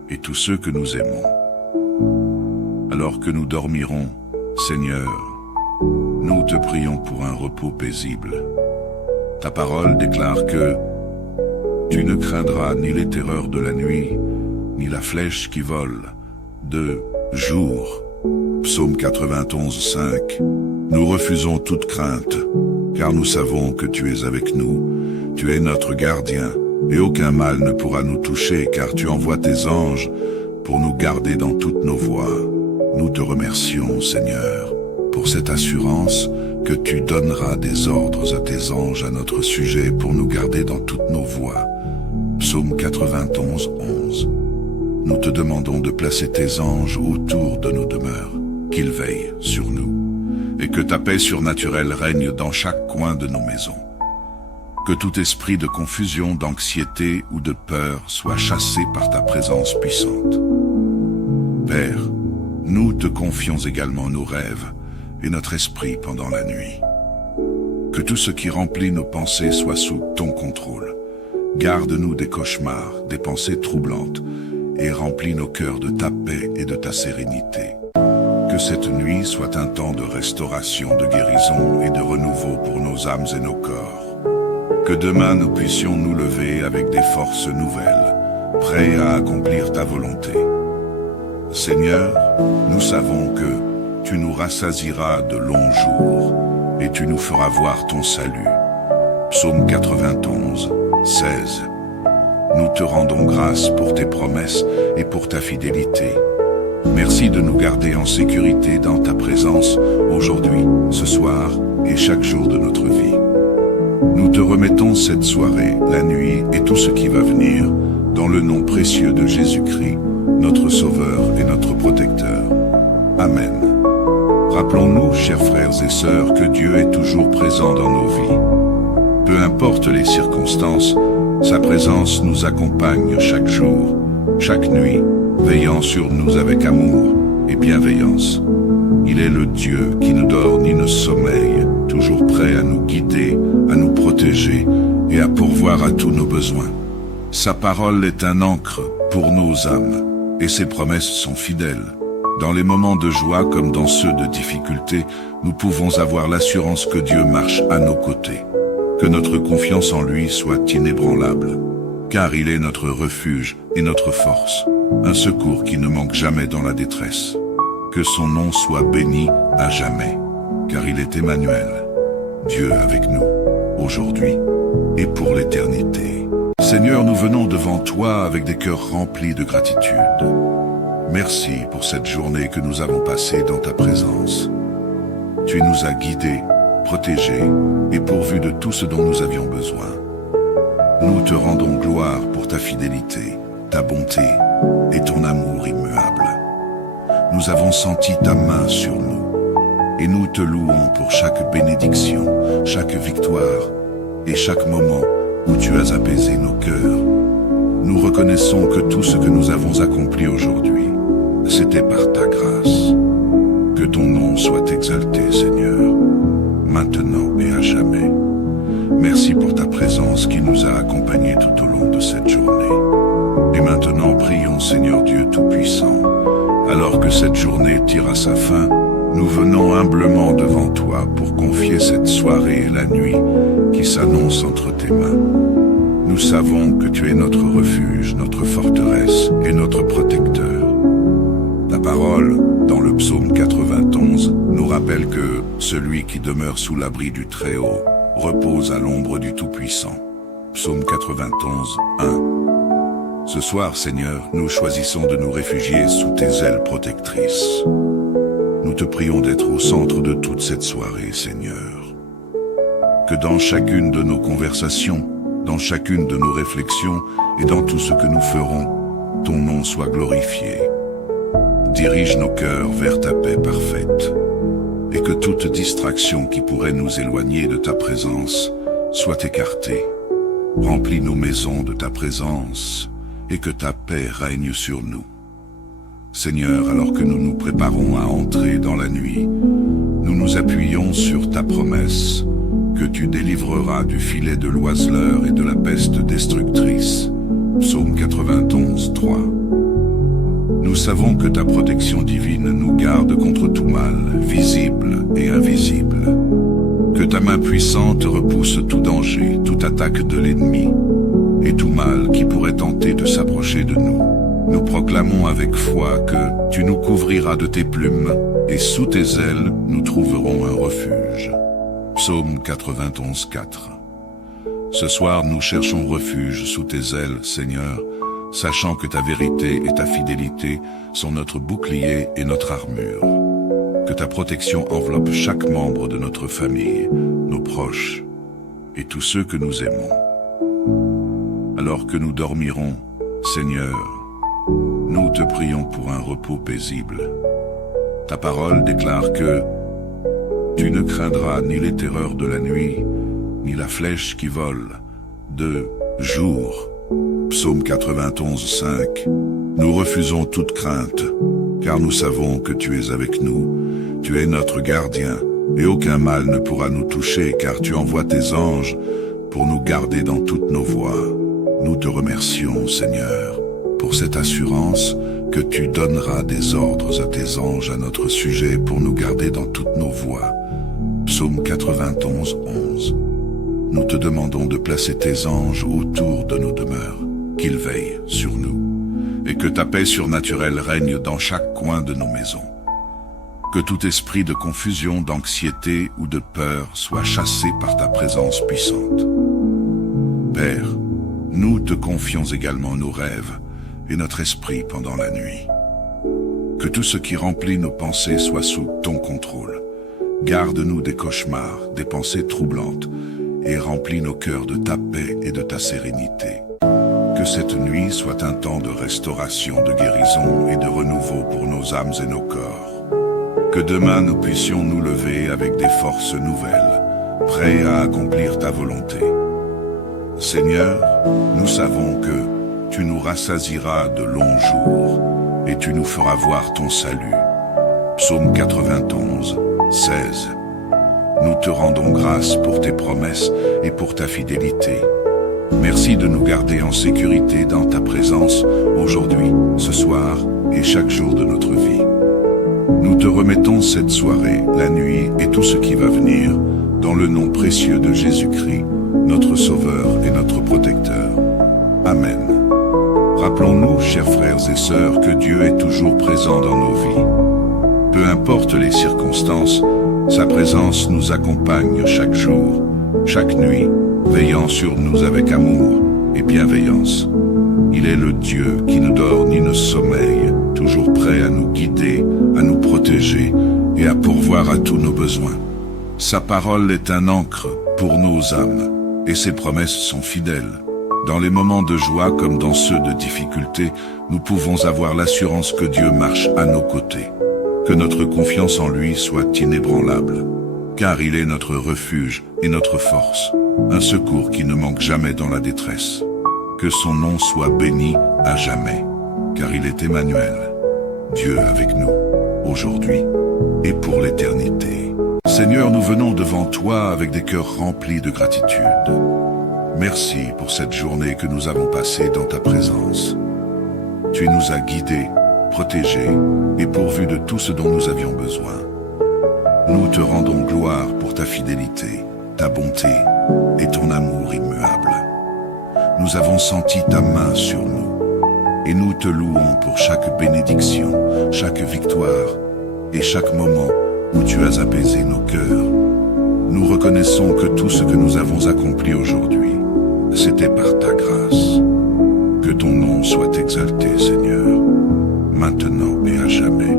et tous ceux que nous aimons. Alors que nous dormirons, Seigneur, nous te prions pour un repos paisible. Ta parole déclare que tu ne craindras ni les terreurs de la nuit, ni la flèche qui vole de jour. Psaume 91, 5. Nous refusons toute crainte, car nous savons que tu es avec nous. Tu es notre gardien, et aucun mal ne pourra nous toucher, car tu envoies tes anges pour nous garder dans toutes nos voies. Nous te remercions, Seigneur, pour cette assurance que tu donneras des ordres à tes anges à notre sujet pour nous garder dans toutes nos voies. Psaume 91, 11. Nous te demandons de placer tes anges autour de nos demeures, qu'ils veillent sur nous, et que ta paix surnaturelle règne dans chaque coin de nos maisons. Que tout esprit de confusion, d'anxiété ou de peur soit chassé par ta présence puissante. Père, nous te confions également nos rêves et notre esprit pendant la nuit. Que tout ce qui remplit nos pensées soit sous ton contrôle. Garde-nous des cauchemars, des pensées troublantes, et remplis nos cœurs de ta paix et de ta sérénité. Que cette nuit soit un temps de restauration, de guérison et de renouveau pour nos âmes et nos corps. Que demain nous puissions nous lever avec des forces nouvelles, prêts à accomplir ta volonté. Seigneur, nous savons que tu nous rassasieras de longs jours et tu nous feras voir ton salut. Psaume 91, 16. Nous te rendons grâce pour tes promesses et pour ta fidélité. Merci de nous garder en sécurité dans ta présence aujourd'hui, ce soir et chaque jour de notre vie. Nous te remettons cette soirée, la nuit et tout ce qui va venir, dans le nom précieux de Jésus-Christ, notre Sauveur et notre Protecteur. Amen. Rappelons-nous, chers frères et sœurs, que Dieu est toujours présent dans nos vies. Peu importe les circonstances, sa présence nous accompagne chaque jour, chaque nuit, veillant sur nous avec amour et bienveillance. Il est le Dieu qui ne dort ni ne sommeille, toujours prêt à nous guider, à nous protéger et à pourvoir à tous nos besoins. Sa parole est un ancre pour nos âmes et ses promesses sont fidèles. Dans les moments de joie comme dans ceux de difficulté, nous pouvons avoir l'assurance que Dieu marche à nos côtés. Que notre confiance en lui soit inébranlable, car il est notre refuge et notre force, un secours qui ne manque jamais dans la détresse. Que son nom soit béni à jamais, car il est Emmanuel, Dieu avec nous, aujourd'hui et pour l'éternité. Seigneur, nous venons devant toi avec des cœurs remplis de gratitude. Merci pour cette journée que nous avons passée dans ta présence. Tu nous as guidés, protégés et pourvus de tout ce dont nous avions besoin. Nous te rendons gloire pour ta fidélité, ta bonté et ton amour immuable. Nous avons senti ta main sur nous et nous te louons pour chaque bénédiction, chaque victoire et chaque moment où tu as apaisé nos cœurs. Nous reconnaissons que tout ce que nous avons accompli aujourd'hui, c'était par ta grâce. Que ton nom soit exalté, Seigneur, maintenant et à jamais. Merci pour ta présence qui nous a accompagnés tout au long de cette journée. Et maintenant, prions, Seigneur Dieu Tout-Puissant. Alors que cette journée tire à sa fin, nous venons humblement devant toi pour confier cette soirée et la nuit qui s'annonce entre tes mains. Nous savons que tu es notre refuge, notre forteresse et notre protecteur. Ta parole, dans le psaume 91, rappelle que celui qui demeure sous l'abri du Très-Haut repose à l'ombre du Tout-Puissant. Psaume 91, 1. Ce soir, Seigneur, nous choisissons de nous réfugier sous tes ailes protectrices. Nous te prions d'être au centre de toute cette soirée, Seigneur. Que dans chacune de nos conversations, dans chacune de nos réflexions et dans tout ce que nous ferons, ton nom soit glorifié. Dirige nos cœurs vers ta paix parfaite, et que toute distraction qui pourrait nous éloigner de ta présence soit écartée. Remplis nos maisons de ta présence, et que ta paix règne sur nous. Seigneur, alors que nous nous préparons à entrer dans la nuit, nous nous appuyons sur ta promesse, que tu délivreras du filet de l'oiseleur et de la peste destructrice. Psaume 91, 3. Nous savons que ta protection divine nous garde contre tout mal, visible et invisible. Que ta main puissante repousse tout danger, toute attaque de l'ennemi, et tout mal qui pourrait tenter de s'approcher de nous. Nous proclamons avec foi que tu nous couvriras de tes plumes, et sous tes ailes nous trouverons un refuge. Psaume 91, 4. Ce soir, nous cherchons refuge sous tes ailes, Seigneur, sachant que ta vérité et ta fidélité sont notre bouclier et notre armure. Que ta protection enveloppe chaque membre de notre famille, nos proches et tous ceux que nous aimons. Alors que nous dormirons, Seigneur, nous te prions pour un repos paisible. Ta parole déclare que tu ne craindras ni les terreurs de la nuit, ni la flèche qui vole de jour. Psaume 91, 5. Nous refusons toute crainte, car nous savons que tu es avec nous. Tu es notre gardien, et aucun mal ne pourra nous toucher, car tu envoies tes anges pour nous garder dans toutes nos voies. Nous te remercions, Seigneur, pour cette assurance que tu donneras des ordres à tes anges à notre sujet pour nous garder dans toutes nos voies. Psaume 91, 11. Nous te demandons de placer tes anges autour de nos demeures, qu'ils veillent sur nous, et que ta paix surnaturelle règne dans chaque coin de nos maisons. Que tout esprit de confusion, d'anxiété ou de peur soit chassé par ta présence puissante. Père, nous te confions également nos rêves et notre esprit pendant la nuit. Que tout ce qui remplit nos pensées soit sous ton contrôle. Garde-nous des cauchemars, des pensées troublantes, et remplis nos cœurs de ta paix et de ta sérénité. Que cette nuit soit un temps de restauration, de guérison et de renouveau pour nos âmes et nos corps. Que demain nous puissions nous lever avec des forces nouvelles, prêts à accomplir ta volonté. Seigneur, nous savons que tu nous rassasieras de longs jours et tu nous feras voir ton salut. Psaume 91, 16. Nous te rendons grâce pour tes promesses et pour ta fidélité. Merci de nous garder en sécurité dans ta présence aujourd'hui, ce soir et chaque jour de notre vie. Nous te remettons cette soirée, la nuit et tout ce qui va venir, dans le nom précieux de Jésus-Christ, notre Sauveur et notre Protecteur. Amen. Rappelons-nous, chers frères et sœurs, que Dieu est toujours présent dans nos vies. Peu importe les circonstances, sa présence nous accompagne chaque jour, chaque nuit, veillant sur nous avec amour et bienveillance. Il est le Dieu qui ne dort ni ne sommeille, toujours prêt à nous guider, à nous protéger et à pourvoir à tous nos besoins. Sa parole est un ancre pour nos âmes et ses promesses sont fidèles. Dans les moments de joie comme dans ceux de difficulté, nous pouvons avoir l'assurance que Dieu marche à nos côtés. Que notre confiance en lui soit inébranlable, car il est notre refuge et notre force, un secours qui ne manque jamais dans la détresse. Que son nom soit béni à jamais, car il est Emmanuel, Dieu avec nous, aujourd'hui et pour l'éternité. Seigneur, nous venons devant toi avec des cœurs remplis de gratitude. Merci pour cette journée que nous avons passée dans ta présence. Tu nous as guidés, protégés et pourvus de tout ce dont nous avions besoin. Nous te rendons gloire pour ta fidélité, ta bonté et ton amour immuable. Nous avons senti ta main sur nous et nous te louons pour chaque bénédiction, chaque victoire et chaque moment où tu as apaisé nos cœurs. Nous reconnaissons que tout ce que nous avons accompli aujourd'hui, c'était par ta grâce. Que ton nom soit exalté, Seigneur, maintenant et à jamais.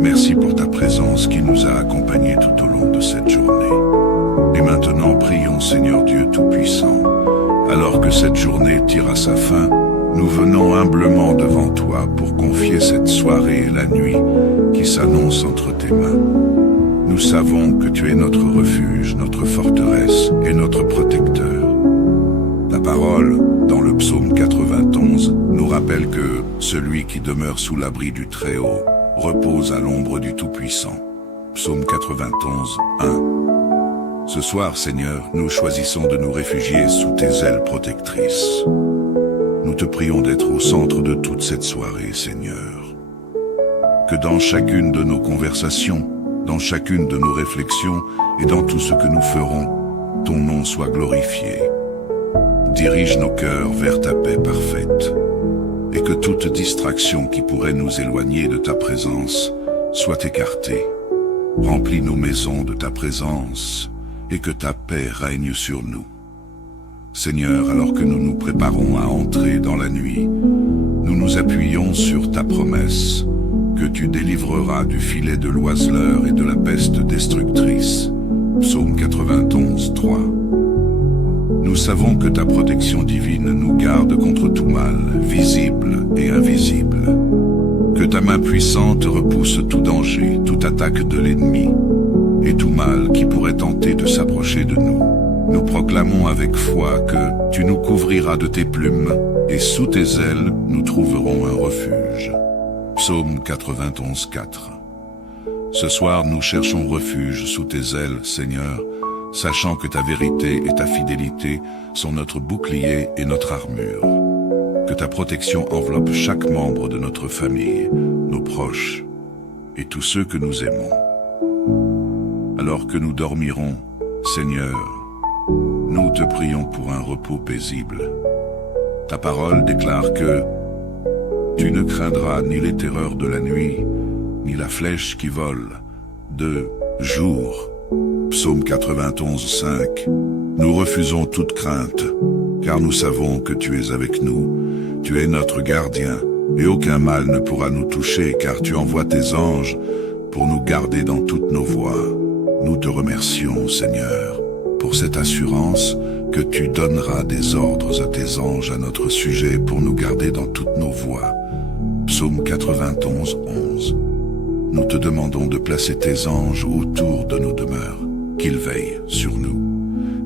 Merci pour ta présence qui nous a accompagnés tout au long de cette journée. Et maintenant, prions, Seigneur Dieu Tout-Puissant, alors que cette journée tire à sa fin, nous venons humblement devant toi pour confier cette soirée et la nuit qui s'annonce entre tes mains. Nous savons que tu es notre refuge, notre forteresse et notre protecteur. Ta parole, dans le psaume 91, nous rappelle que celui qui demeure sous l'abri du Très-Haut repose à l'ombre du Tout-Puissant. Psaume 91, 1. Ce soir, Seigneur, nous choisissons de nous réfugier sous tes ailes protectrices. Nous te prions d'être au centre de toute cette soirée, Seigneur. Que dans chacune de nos conversations, dans chacune de nos réflexions et dans tout ce que nous ferons, ton nom soit glorifié. Dirige nos cœurs vers ta paix parfaite, et que toute distraction qui pourrait nous éloigner de ta présence soit écartée. Remplis nos maisons de ta présence, et que ta paix règne sur nous. Seigneur, alors que nous nous préparons à entrer dans la nuit, nous nous appuyons sur ta promesse, que tu délivreras du filet de l'oiseleur et de la peste destructrice. Psaume 91, 3. Nous savons que ta protection divine nous garde contre tout mal, visible et invisible. Que ta main puissante repousse tout danger, toute attaque de l'ennemi, et tout mal qui pourrait tenter de s'approcher de nous. Nous proclamons avec foi que tu nous couvriras de tes plumes, et sous tes ailes, nous trouverons un refuge. Psaume 91, 4. Ce soir, nous cherchons refuge sous tes ailes, Seigneur, sachant que ta vérité et ta fidélité sont notre bouclier et notre armure. Que ta protection enveloppe chaque membre de notre famille, nos proches, et tous ceux que nous aimons. Alors que nous dormirons, Seigneur, nous te prions pour un repos paisible. Ta parole déclare que tu ne craindras ni les terreurs de la nuit, ni la flèche qui vole de jour. Psaume 91, 5. Nous refusons toute crainte, car nous savons que tu es avec nous. Tu es notre gardien, et aucun mal ne pourra nous toucher, car tu envoies tes anges pour nous garder dans toutes nos voies. Nous te remercions, Seigneur, pour cette assurance que tu donneras des ordres à tes anges à notre sujet pour nous garder dans toutes nos voies. Psaume 91, 11. Nous te demandons de placer tes anges autour de nos demeures, qu'ils veillent sur nous,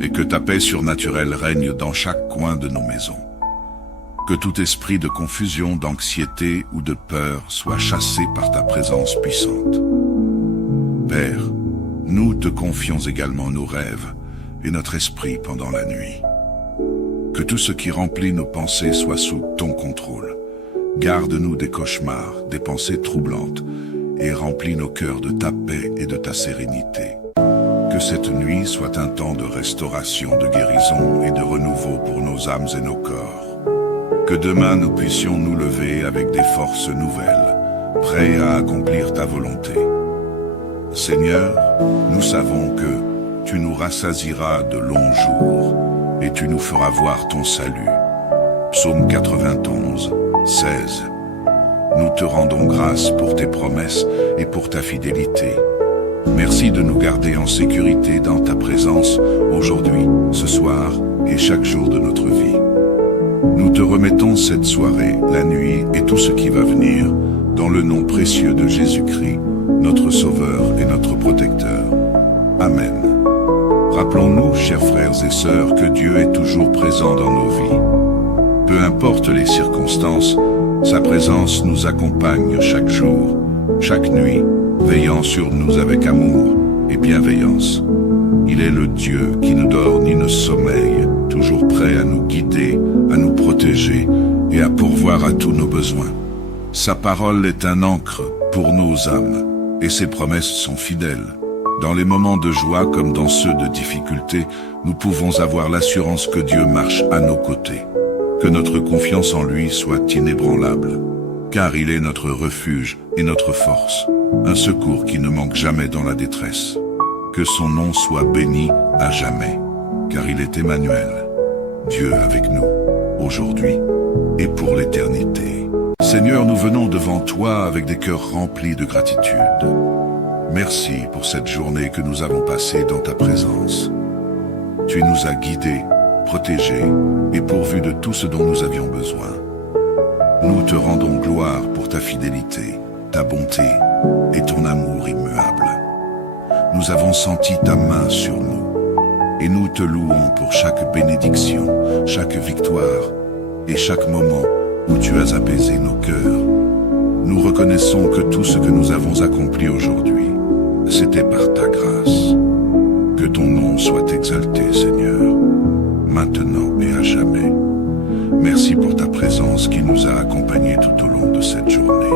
et que ta paix surnaturelle règne dans chaque coin de nos maisons. Que tout esprit de confusion, d'anxiété ou de peur soit chassé par ta présence puissante. Père, nous te confions également nos rêves et notre esprit pendant la nuit. Que tout ce qui remplit nos pensées soit sous ton contrôle. Garde-nous des cauchemars, des pensées troublantes, et remplis nos cœurs de ta paix et de ta sérénité. Que cette nuit soit un temps de restauration, de guérison et de renouveau pour nos âmes et nos corps. Que demain nous puissions nous lever avec des forces nouvelles, prêts à accomplir ta volonté. Seigneur, nous savons que tu nous rassasiras de longs jours et tu nous feras voir ton salut. Psaume 91, 16. Nous te rendons grâce pour tes promesses et pour ta fidélité. Merci de nous garder en sécurité dans ta présence aujourd'hui, ce soir et chaque jour de notre vie. Nous te remettons cette soirée, la nuit et tout ce qui va venir, dans le nom précieux de Jésus-Christ, notre Sauveur et notre Protecteur. Amen. Rappelons-nous, chers frères et sœurs, que Dieu est toujours présent dans nos vies. Peu importe les circonstances, sa présence nous accompagne chaque jour, chaque nuit, veillant sur nous avec amour et bienveillance. Il est le Dieu qui ne dort ni ne sommeille, toujours prêt à nous guider, à nous protéger et à pourvoir à tous nos besoins. Sa parole est un ancre pour nos âmes, et ses promesses sont fidèles. Dans les moments de joie comme dans ceux de difficulté, nous pouvons avoir l'assurance que Dieu marche à nos côtés, que notre confiance en lui soit inébranlable. car il est notre refuge et notre force, un secours qui ne manque jamais dans la détresse. Que son nom soit béni à jamais, car il est Emmanuel, Dieu avec nous, aujourd'hui et pour l'éternité. Seigneur, nous venons devant toi avec des cœurs remplis de gratitude. Merci pour cette journée que nous avons passée dans ta présence. Tu nous as guidés, protégés et pourvus de tout ce dont nous avions besoin. Nous te rendons gloire pour ta fidélité, ta bonté et ton amour immuable. Nous avons senti ta main sur nous et nous te louons pour chaque bénédiction, chaque victoire et chaque moment où tu as apaisé nos cœurs. Nous reconnaissons que tout ce que nous avons accompli aujourd'hui, c'était par ta grâce. Que ton nom soit exalté, Seigneur, maintenant et à jamais. Merci pour ta présence qui nous a accompagnés tout au long de cette journée.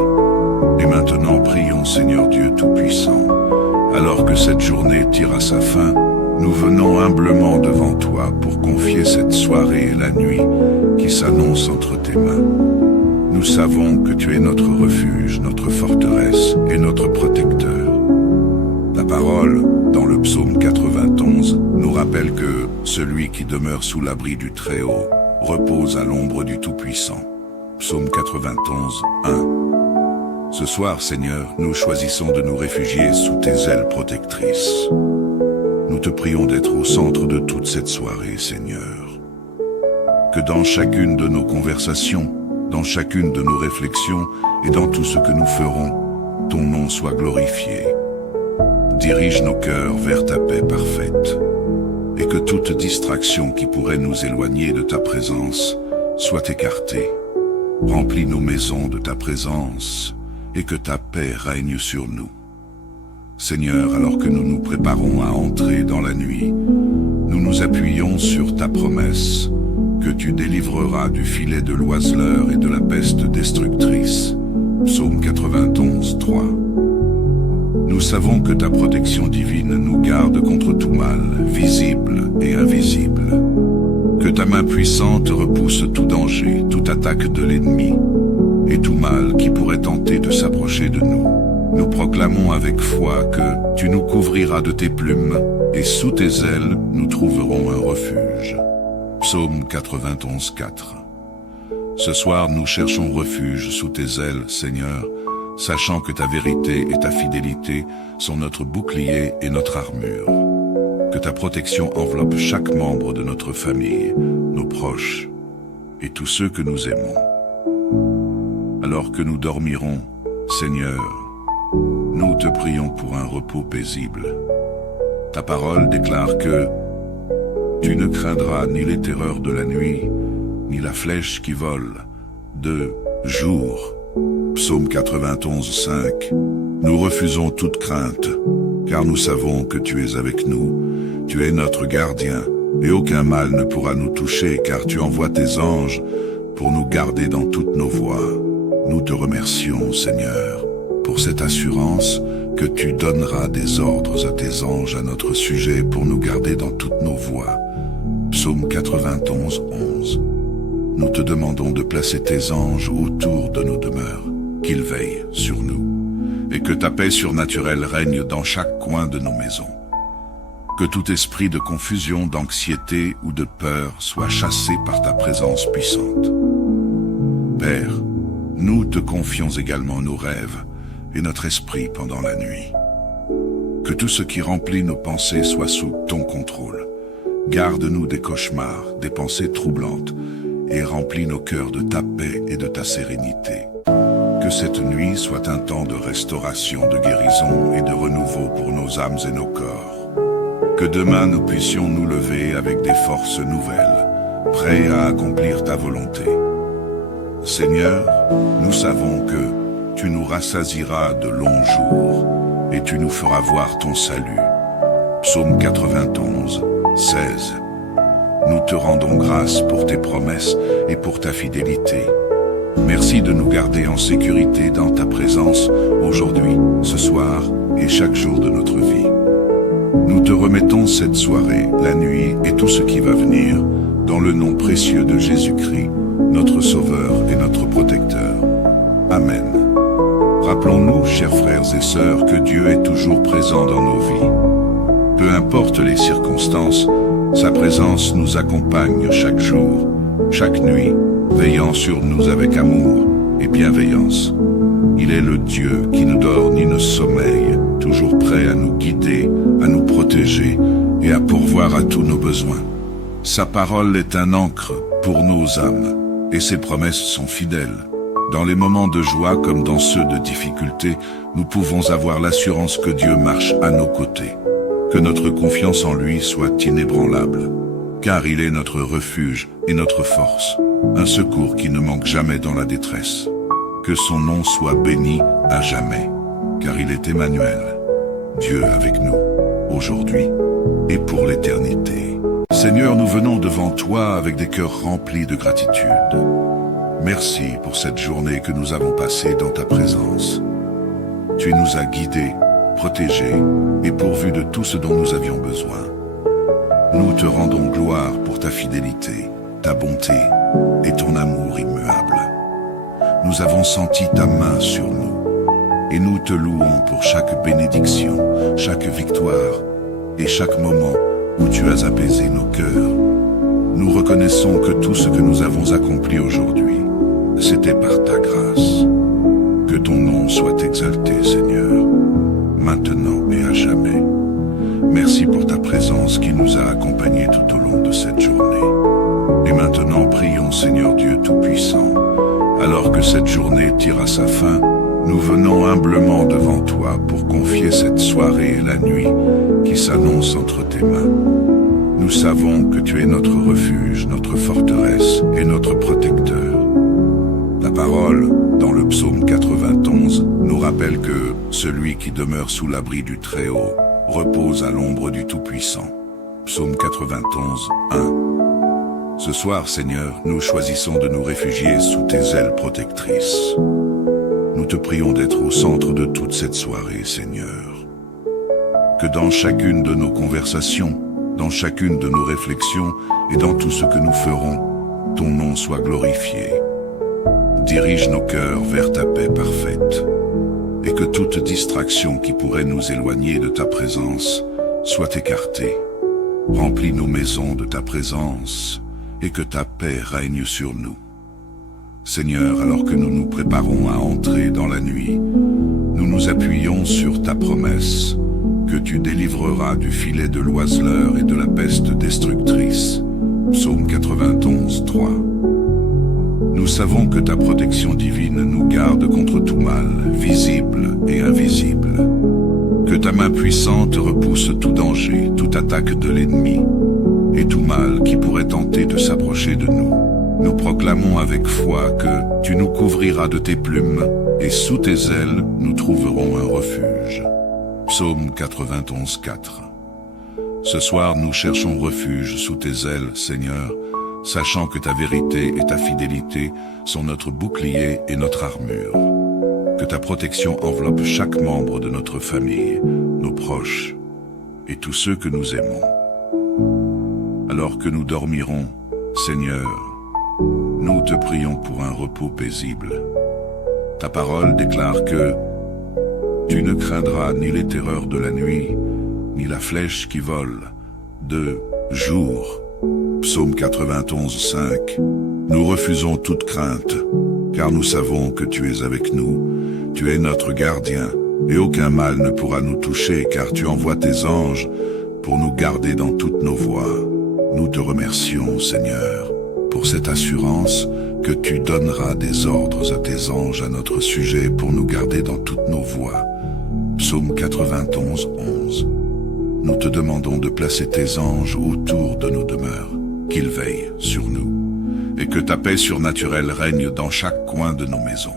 Et maintenant, prions, Seigneur Dieu Tout-Puissant. Alors que cette journée tire à sa fin, nous venons humblement devant toi pour confier cette soirée et la nuit qui s'annoncent entre tes mains. Nous savons que tu es notre refuge, notre forteresse et notre protecteur. Ta parole, dans le psaume 91, nous rappelle que celui qui demeure sous l'abri du Très-Haut repose à l'ombre du Tout-Puissant. Psaume 91, 1. Ce soir, Seigneur, nous choisissons de nous réfugier sous tes ailes protectrices. Nous te prions d'être au centre de toute cette soirée, Seigneur. Que dans chacune de nos conversations, dans chacune de nos réflexions et dans tout ce que nous ferons, ton nom soit glorifié. Dirige nos cœurs vers ta paix parfaite, et que toute distraction qui pourrait nous éloigner de ta présence soit écartée. Remplis nos maisons de ta présence, et que ta paix règne sur nous. Seigneur, alors que nous nous préparons à entrer dans la nuit, nous nous appuyons sur ta promesse, que tu délivreras du filet de l'oiseleur et de la peste destructrice. Psaume 91, 3. Nous savons que ta protection divine nous garde contre tout mal, visible et invisible. Que ta main puissante repousse tout danger, toute attaque de l'ennemi, et tout mal qui pourrait tenter de s'approcher de nous. Nous proclamons avec foi que tu nous couvriras de tes plumes, et sous tes ailes nous trouverons un refuge. Psaume 91, 4. Ce soir, nous cherchons refuge sous tes ailes, Seigneur, sachant que ta vérité et ta fidélité sont notre bouclier et notre armure. Que ta protection enveloppe chaque membre de notre famille, nos proches et tous ceux que nous aimons. Alors que nous dormirons, Seigneur, nous te prions pour un repos paisible. Ta parole déclare que tu ne craindras ni les terreurs de la nuit, ni la flèche qui vole de jour. Psaume 91, 5. Nous refusons toute crainte, car nous savons que tu es avec nous. Tu es notre gardien, et aucun mal ne pourra nous toucher, car tu envoies tes anges pour nous garder dans toutes nos voies. Nous te remercions, Seigneur, pour cette assurance que tu donneras des ordres à tes anges à notre sujet pour nous garder dans toutes nos voies. Psaume 91, 11. Nous te demandons de placer tes anges autour de nos demeures, qu'ils veillent sur nous, et que ta paix surnaturelle règne dans chaque coin de nos maisons. Que tout esprit de confusion, d'anxiété ou de peur soit chassé par ta présence puissante. Père, nous te confions également nos rêves et notre esprit pendant la nuit. Que tout ce qui remplit nos pensées soit sous ton contrôle. Garde-nous des cauchemars, des pensées troublantes, et remplis nos cœurs de ta paix et de ta sérénité. Que cette nuit soit un temps de restauration, de guérison et de renouveau pour nos âmes et nos corps. Que demain nous puissions nous lever avec des forces nouvelles, prêts à accomplir ta volonté. Seigneur, nous savons que tu nous rassasieras de longs jours et tu nous feras voir ton salut. Psaume 91, 16. Nous te rendons grâce pour tes promesses et pour ta fidélité. Merci de nous garder en sécurité dans ta présence aujourd'hui, ce soir et chaque jour de notre vie. Nous te remettons cette soirée, la nuit et tout ce qui va venir, dans le nom précieux de Jésus-Christ, notre Sauveur et notre Protecteur. Amen. Amen. Rappelons-nous, chers frères et sœurs, que Dieu est toujours présent dans nos vies. Peu importe les circonstances, sa présence nous accompagne chaque jour, chaque nuit, veillant sur nous avec amour et bienveillance. Il est le Dieu qui ne dort ni ne sommeille, toujours prêt à nous guider, à nous protéger et à pourvoir à tous nos besoins. Sa parole est un ancre pour nos âmes, et ses promesses sont fidèles. Dans les moments de joie comme dans ceux de difficulté, nous pouvons avoir l'assurance que Dieu marche à nos côtés, que notre confiance en lui soit inébranlable, car il est notre refuge et notre force, un secours qui ne manque jamais dans la détresse. Que son nom soit béni à jamais, car il est Emmanuel, Dieu avec nous, aujourd'hui et pour l'éternité. Seigneur, nous venons devant toi avec des cœurs remplis de gratitude. Merci pour cette journée que nous avons passée dans ta présence. Tu nous as guidés, protégés et pourvus de tout ce dont nous avions besoin. Nous te rendons gloire pour ta fidélité, ta bonté et ton amour immuable. Nous avons senti ta main sur nous et nous te louons pour chaque bénédiction, chaque victoire et chaque moment où tu as apaisé nos cœurs. Nous reconnaissons que tout ce que nous avons accompli aujourd'hui, c'était par ta grâce. Que ton nom soit exalté, Seigneur, maintenant et à jamais. Merci pour ta présence qui nous a accompagnés tout au long de cette journée. Et maintenant, prions, Seigneur Dieu Tout-Puissant. Alors que cette journée tire à sa fin, nous venons humblement devant toi pour confier cette soirée et la nuit qui s'annonce entre tes mains. Nous savons que tu es notre refuge, notre forteresse et notre protecteur. Ta parole, dans le psaume 91, nous rappelle que celui qui demeure sous l'abri du Très-Haut repose à l'ombre du Tout-Puissant. Psaume 91, 1. Ce soir, Seigneur, nous choisissons de nous réfugier sous tes ailes protectrices. Nous te prions d'être au centre de toute cette soirée, Seigneur. Que dans chacune de nos conversations, dans chacune de nos réflexions et dans tout ce que nous ferons, ton nom soit glorifié. Dirige nos cœurs vers ta paix parfaite, et que toute distraction qui pourrait nous éloigner de ta présence soit écartée. Remplis nos maisons de ta présence, et que ta paix règne sur nous. Seigneur, alors que nous nous préparons à entrer dans la nuit, nous nous appuyons sur ta promesse, que tu délivreras du filet de l'oiseleur et de la peste destructrice. Psaume 91, 3. Nous savons que ta protection divine nous garde contre tout mal, visible et invisible. Que ta main puissante repousse tout danger, toute attaque de l'ennemi, et tout mal qui pourrait tenter de s'approcher de nous. Nous proclamons avec foi que tu nous couvriras de tes plumes, et sous tes ailes nous trouverons un refuge. Psaume 91, 4. Ce soir, nous cherchons refuge sous tes ailes, Seigneur, sachant que ta vérité et ta fidélité sont notre bouclier et notre armure. Que ta protection enveloppe chaque membre de notre famille, nos proches et tous ceux que nous aimons. Alors que nous dormirons, Seigneur, nous te prions pour un repos paisible. Ta parole déclare que tu ne craindras ni les terreurs de la nuit, ni la flèche qui vole de jour. Psaume 91, 5. Nous refusons toute crainte, car nous savons que tu es avec nous. Tu es notre gardien, et aucun mal ne pourra nous toucher, car tu envoies tes anges pour nous garder dans toutes nos voies. Nous te remercions, Seigneur, pour cette assurance que tu donneras des ordres à tes anges à notre sujet pour nous garder dans toutes nos voies. Psaume 91, 11. Nous te demandons de placer tes anges autour de nos demeures, qu'ils veillent sur nous, et que ta paix surnaturelle règne dans chaque coin de nos maisons.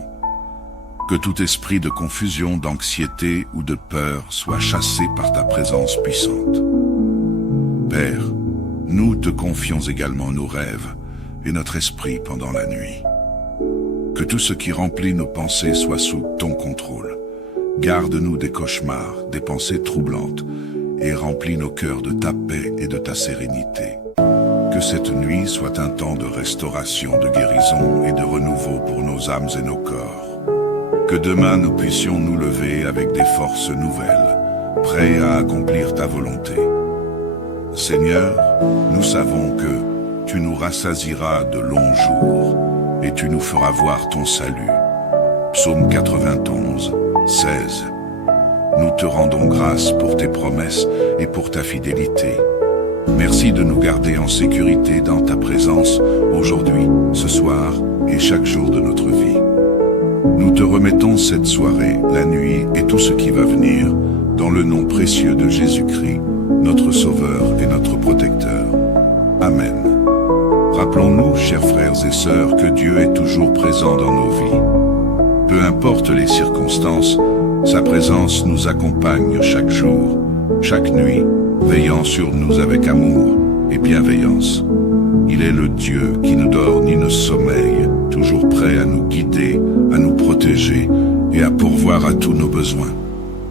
Que tout esprit de confusion, d'anxiété ou de peur soit chassé par ta présence puissante. Père, nous te confions également nos rêves et notre esprit pendant la nuit. Que tout ce qui remplit nos pensées soit sous ton contrôle. Garde-nous des cauchemars, des pensées troublantes, et remplis nos cœurs de ta paix et de ta sérénité. Que cette nuit soit un temps de restauration, de guérison et de renouveau pour nos âmes et nos corps. Que demain nous puissions nous lever avec des forces nouvelles, prêts à accomplir ta volonté. Seigneur, nous savons que tu nous rassasieras de longs jours et tu nous feras voir ton salut. Psaume 91, 16. Nous te rendons grâce pour tes promesses et pour ta fidélité. Merci de nous garder en sécurité dans ta présence aujourd'hui, ce soir et chaque jour de notre vie. Nous te remettons cette soirée, la nuit et tout ce qui va venir, dans le nom précieux de Jésus-Christ, notre Sauveur et notre Protecteur. Amen. Rappelons-nous, chers frères et sœurs, que Dieu est toujours présent dans nos vies. Peu importe les circonstances, sa présence nous accompagne chaque jour, chaque nuit, veillant sur nous avec amour et bienveillance. Il est le Dieu qui ne dort ni ne sommeille, toujours prêt à nous guider, à nous protéger et à pourvoir à tous nos besoins.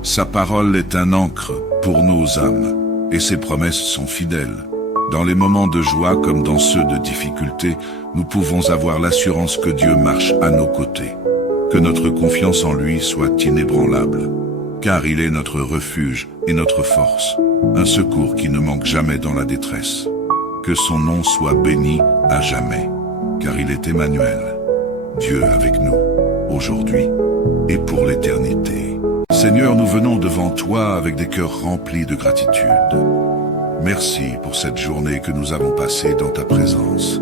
Sa parole est un ancre pour nos âmes et ses promesses sont fidèles. Dans les moments de joie comme dans ceux de difficulté, nous pouvons avoir l'assurance que Dieu marche à nos côtés. Que notre confiance en lui soit inébranlable, car il est notre refuge et notre force, un secours qui ne manque jamais dans la détresse. Que son nom soit béni à jamais, car il est Emmanuel, Dieu avec nous, aujourd'hui et pour l'éternité. Seigneur, nous venons devant toi avec des cœurs remplis de gratitude. Merci pour cette journée que nous avons passée dans ta présence.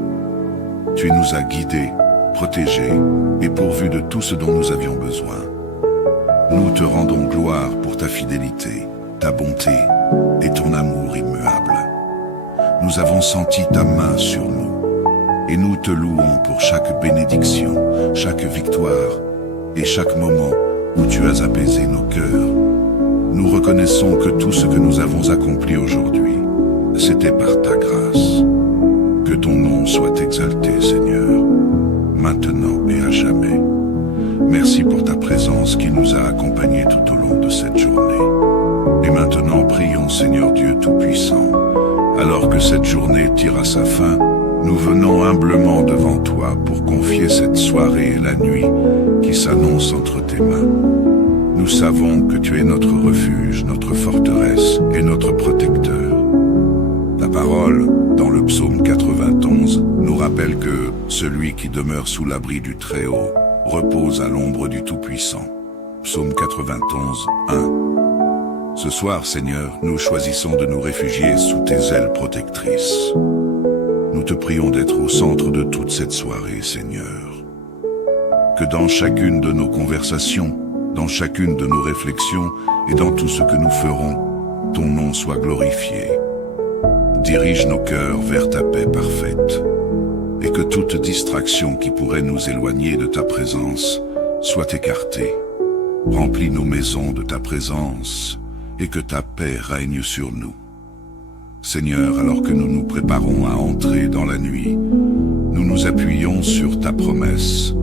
Tu nous as guidés, protégés et pourvus de tout ce dont nous avions besoin. Nous te rendons gloire pour ta fidélité, ta bonté et ton amour immuable. Nous avons senti ta main sur nous et nous te louons pour chaque bénédiction, chaque victoire et chaque moment où tu as apaisé nos cœurs. Nous reconnaissons que tout ce que nous avons accompli aujourd'hui, c'était par ta grâce. Que ton nom soit exalté, Seigneur, maintenant et à jamais. Merci pour ta présence qui nous a accompagnés tout au long de cette journée. Et maintenant, prions, Seigneur Dieu Tout-Puissant. Alors que cette journée tire à sa fin, nous venons humblement devant toi pour confier cette soirée et la nuit qui s'annoncent entre tes mains. Nous savons que tu es notre refuge, notre forteresse et notre protecteur. Ta parole, dans le psaume 91, nous rappelle que celui qui demeure sous l'abri du Très-Haut repose à l'ombre du Tout-Puissant. Psaume 91, 1. Ce soir, Seigneur, nous choisissons de nous réfugier sous tes ailes protectrices. Nous te prions d'être au centre de toute cette soirée, Seigneur. Que dans chacune de nos conversations, dans chacune de nos réflexions et dans tout ce que nous ferons, ton nom soit glorifié. Dirige nos cœurs vers ta paix parfaite, et que toute distraction qui pourrait nous éloigner de ta présence soit écartée. Remplis nos maisons de ta présence, et que ta paix règne sur nous. Seigneur, alors que nous nous préparons à entrer dans la nuit, nous nous appuyons sur ta promesse,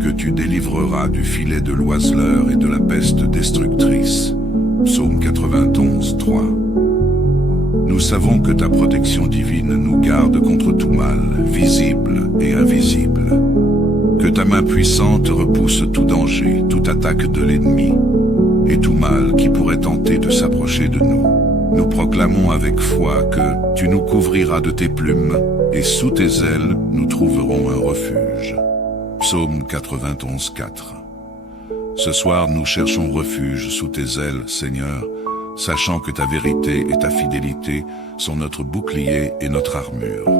que tu délivreras du filet de l'oiseleur et de la peste destructrice. Psaume 91, 3. Nous savons que ta protection divine nous garde contre tout mal, visible et invisible. Que ta main puissante repousse tout danger, toute attaque de l'ennemi, et tout mal qui pourrait tenter de s'approcher de nous. Nous proclamons avec foi que tu nous couvriras de tes plumes, et sous tes ailes, nous trouverons un refuge. Psaume 91, 4. Ce soir, nous cherchons refuge sous tes ailes, Seigneur, sachant que ta vérité et ta fidélité sont notre bouclier et notre armure.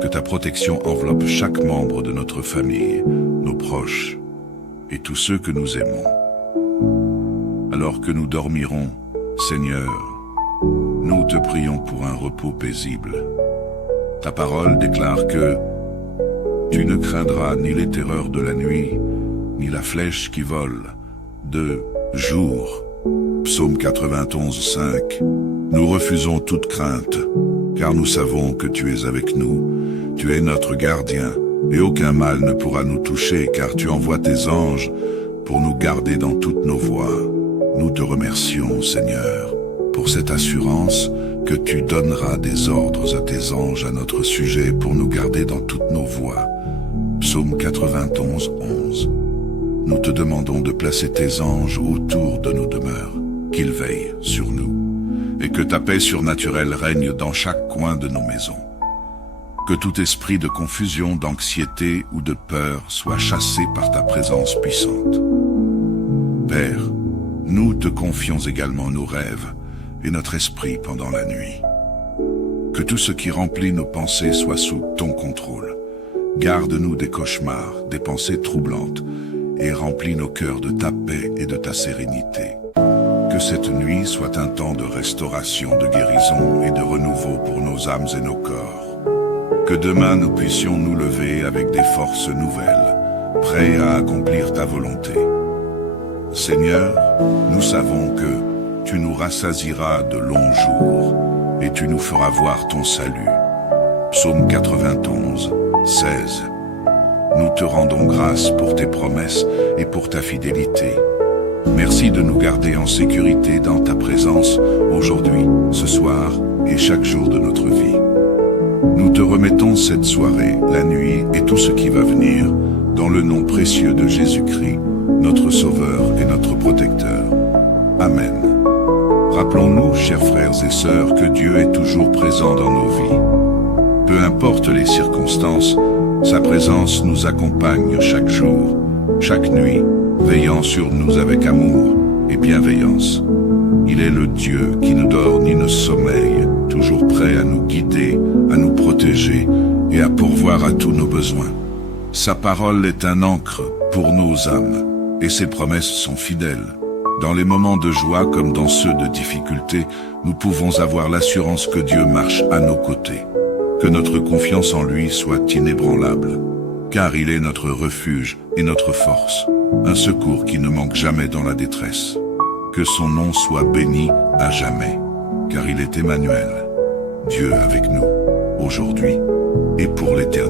Que ta protection enveloppe chaque membre de notre famille, nos proches et tous ceux que nous aimons. Alors que nous dormirons, Seigneur, nous te prions pour un repos paisible. Ta parole déclare que tu ne craindras ni les terreurs de la nuit, ni la flèche qui vole de jour. Psaume 91, 5. Nous refusons toute crainte, car nous savons que tu es avec nous. Tu es notre gardien, et aucun mal ne pourra nous toucher, car tu envoies tes anges pour nous garder dans toutes nos voies. Nous te remercions, Seigneur, pour cette assurance que tu donneras des ordres à tes anges à notre sujet pour nous garder dans toutes nos voies. Psaume 91, 11. nous te demandons de placer tes anges autour de nos demeures, qu'ils veillent sur nous, et que ta paix surnaturelle règne dans chaque coin de nos maisons. Que tout esprit de confusion, d'anxiété ou de peur soit chassé par ta présence puissante. Père, nous te confions également nos rêves et notre esprit pendant la nuit. Que tout ce qui remplit nos pensées soit sous ton contrôle. Garde-nous des cauchemars, des pensées troublantes, et remplis nos cœurs de ta paix et de ta sérénité. Que cette nuit soit un temps de restauration, de guérison et de renouveau pour nos âmes et nos corps. Que demain nous puissions nous lever avec des forces nouvelles, prêts à accomplir ta volonté. Seigneur, nous savons que tu nous rassasieras de longs jours et tu nous feras voir ton salut. Psaume 91, 16. Nous te rendons grâce pour tes promesses et pour ta fidélité. Merci de nous garder en sécurité dans ta présence aujourd'hui, ce soir et chaque jour de notre vie. Nous te remettons cette soirée, la nuit et tout ce qui va venir, dans le nom précieux de Jésus-Christ, notre Sauveur et notre Protecteur. Amen. Rappelons-nous, chers frères et sœurs, que Dieu est toujours présent dans nos vies. Peu importe les circonstances, sa présence nous accompagne chaque jour, chaque nuit, veillant sur nous avec amour et bienveillance. Il est le Dieu qui ne dort ni ne sommeille, toujours prêt à nous guider, à nous protéger et à pourvoir à tous nos besoins. Sa parole est un ancre pour nos âmes et ses promesses sont fidèles. Dans les moments de joie comme dans ceux de difficulté, nous pouvons avoir l'assurance que Dieu marche à nos côtés. Que notre confiance en lui soit inébranlable, car il est notre refuge et notre force, un secours qui ne manque jamais dans la détresse. Que son nom soit béni à jamais, car il est Emmanuel, Dieu avec nous, aujourd'hui et pour l'éternité.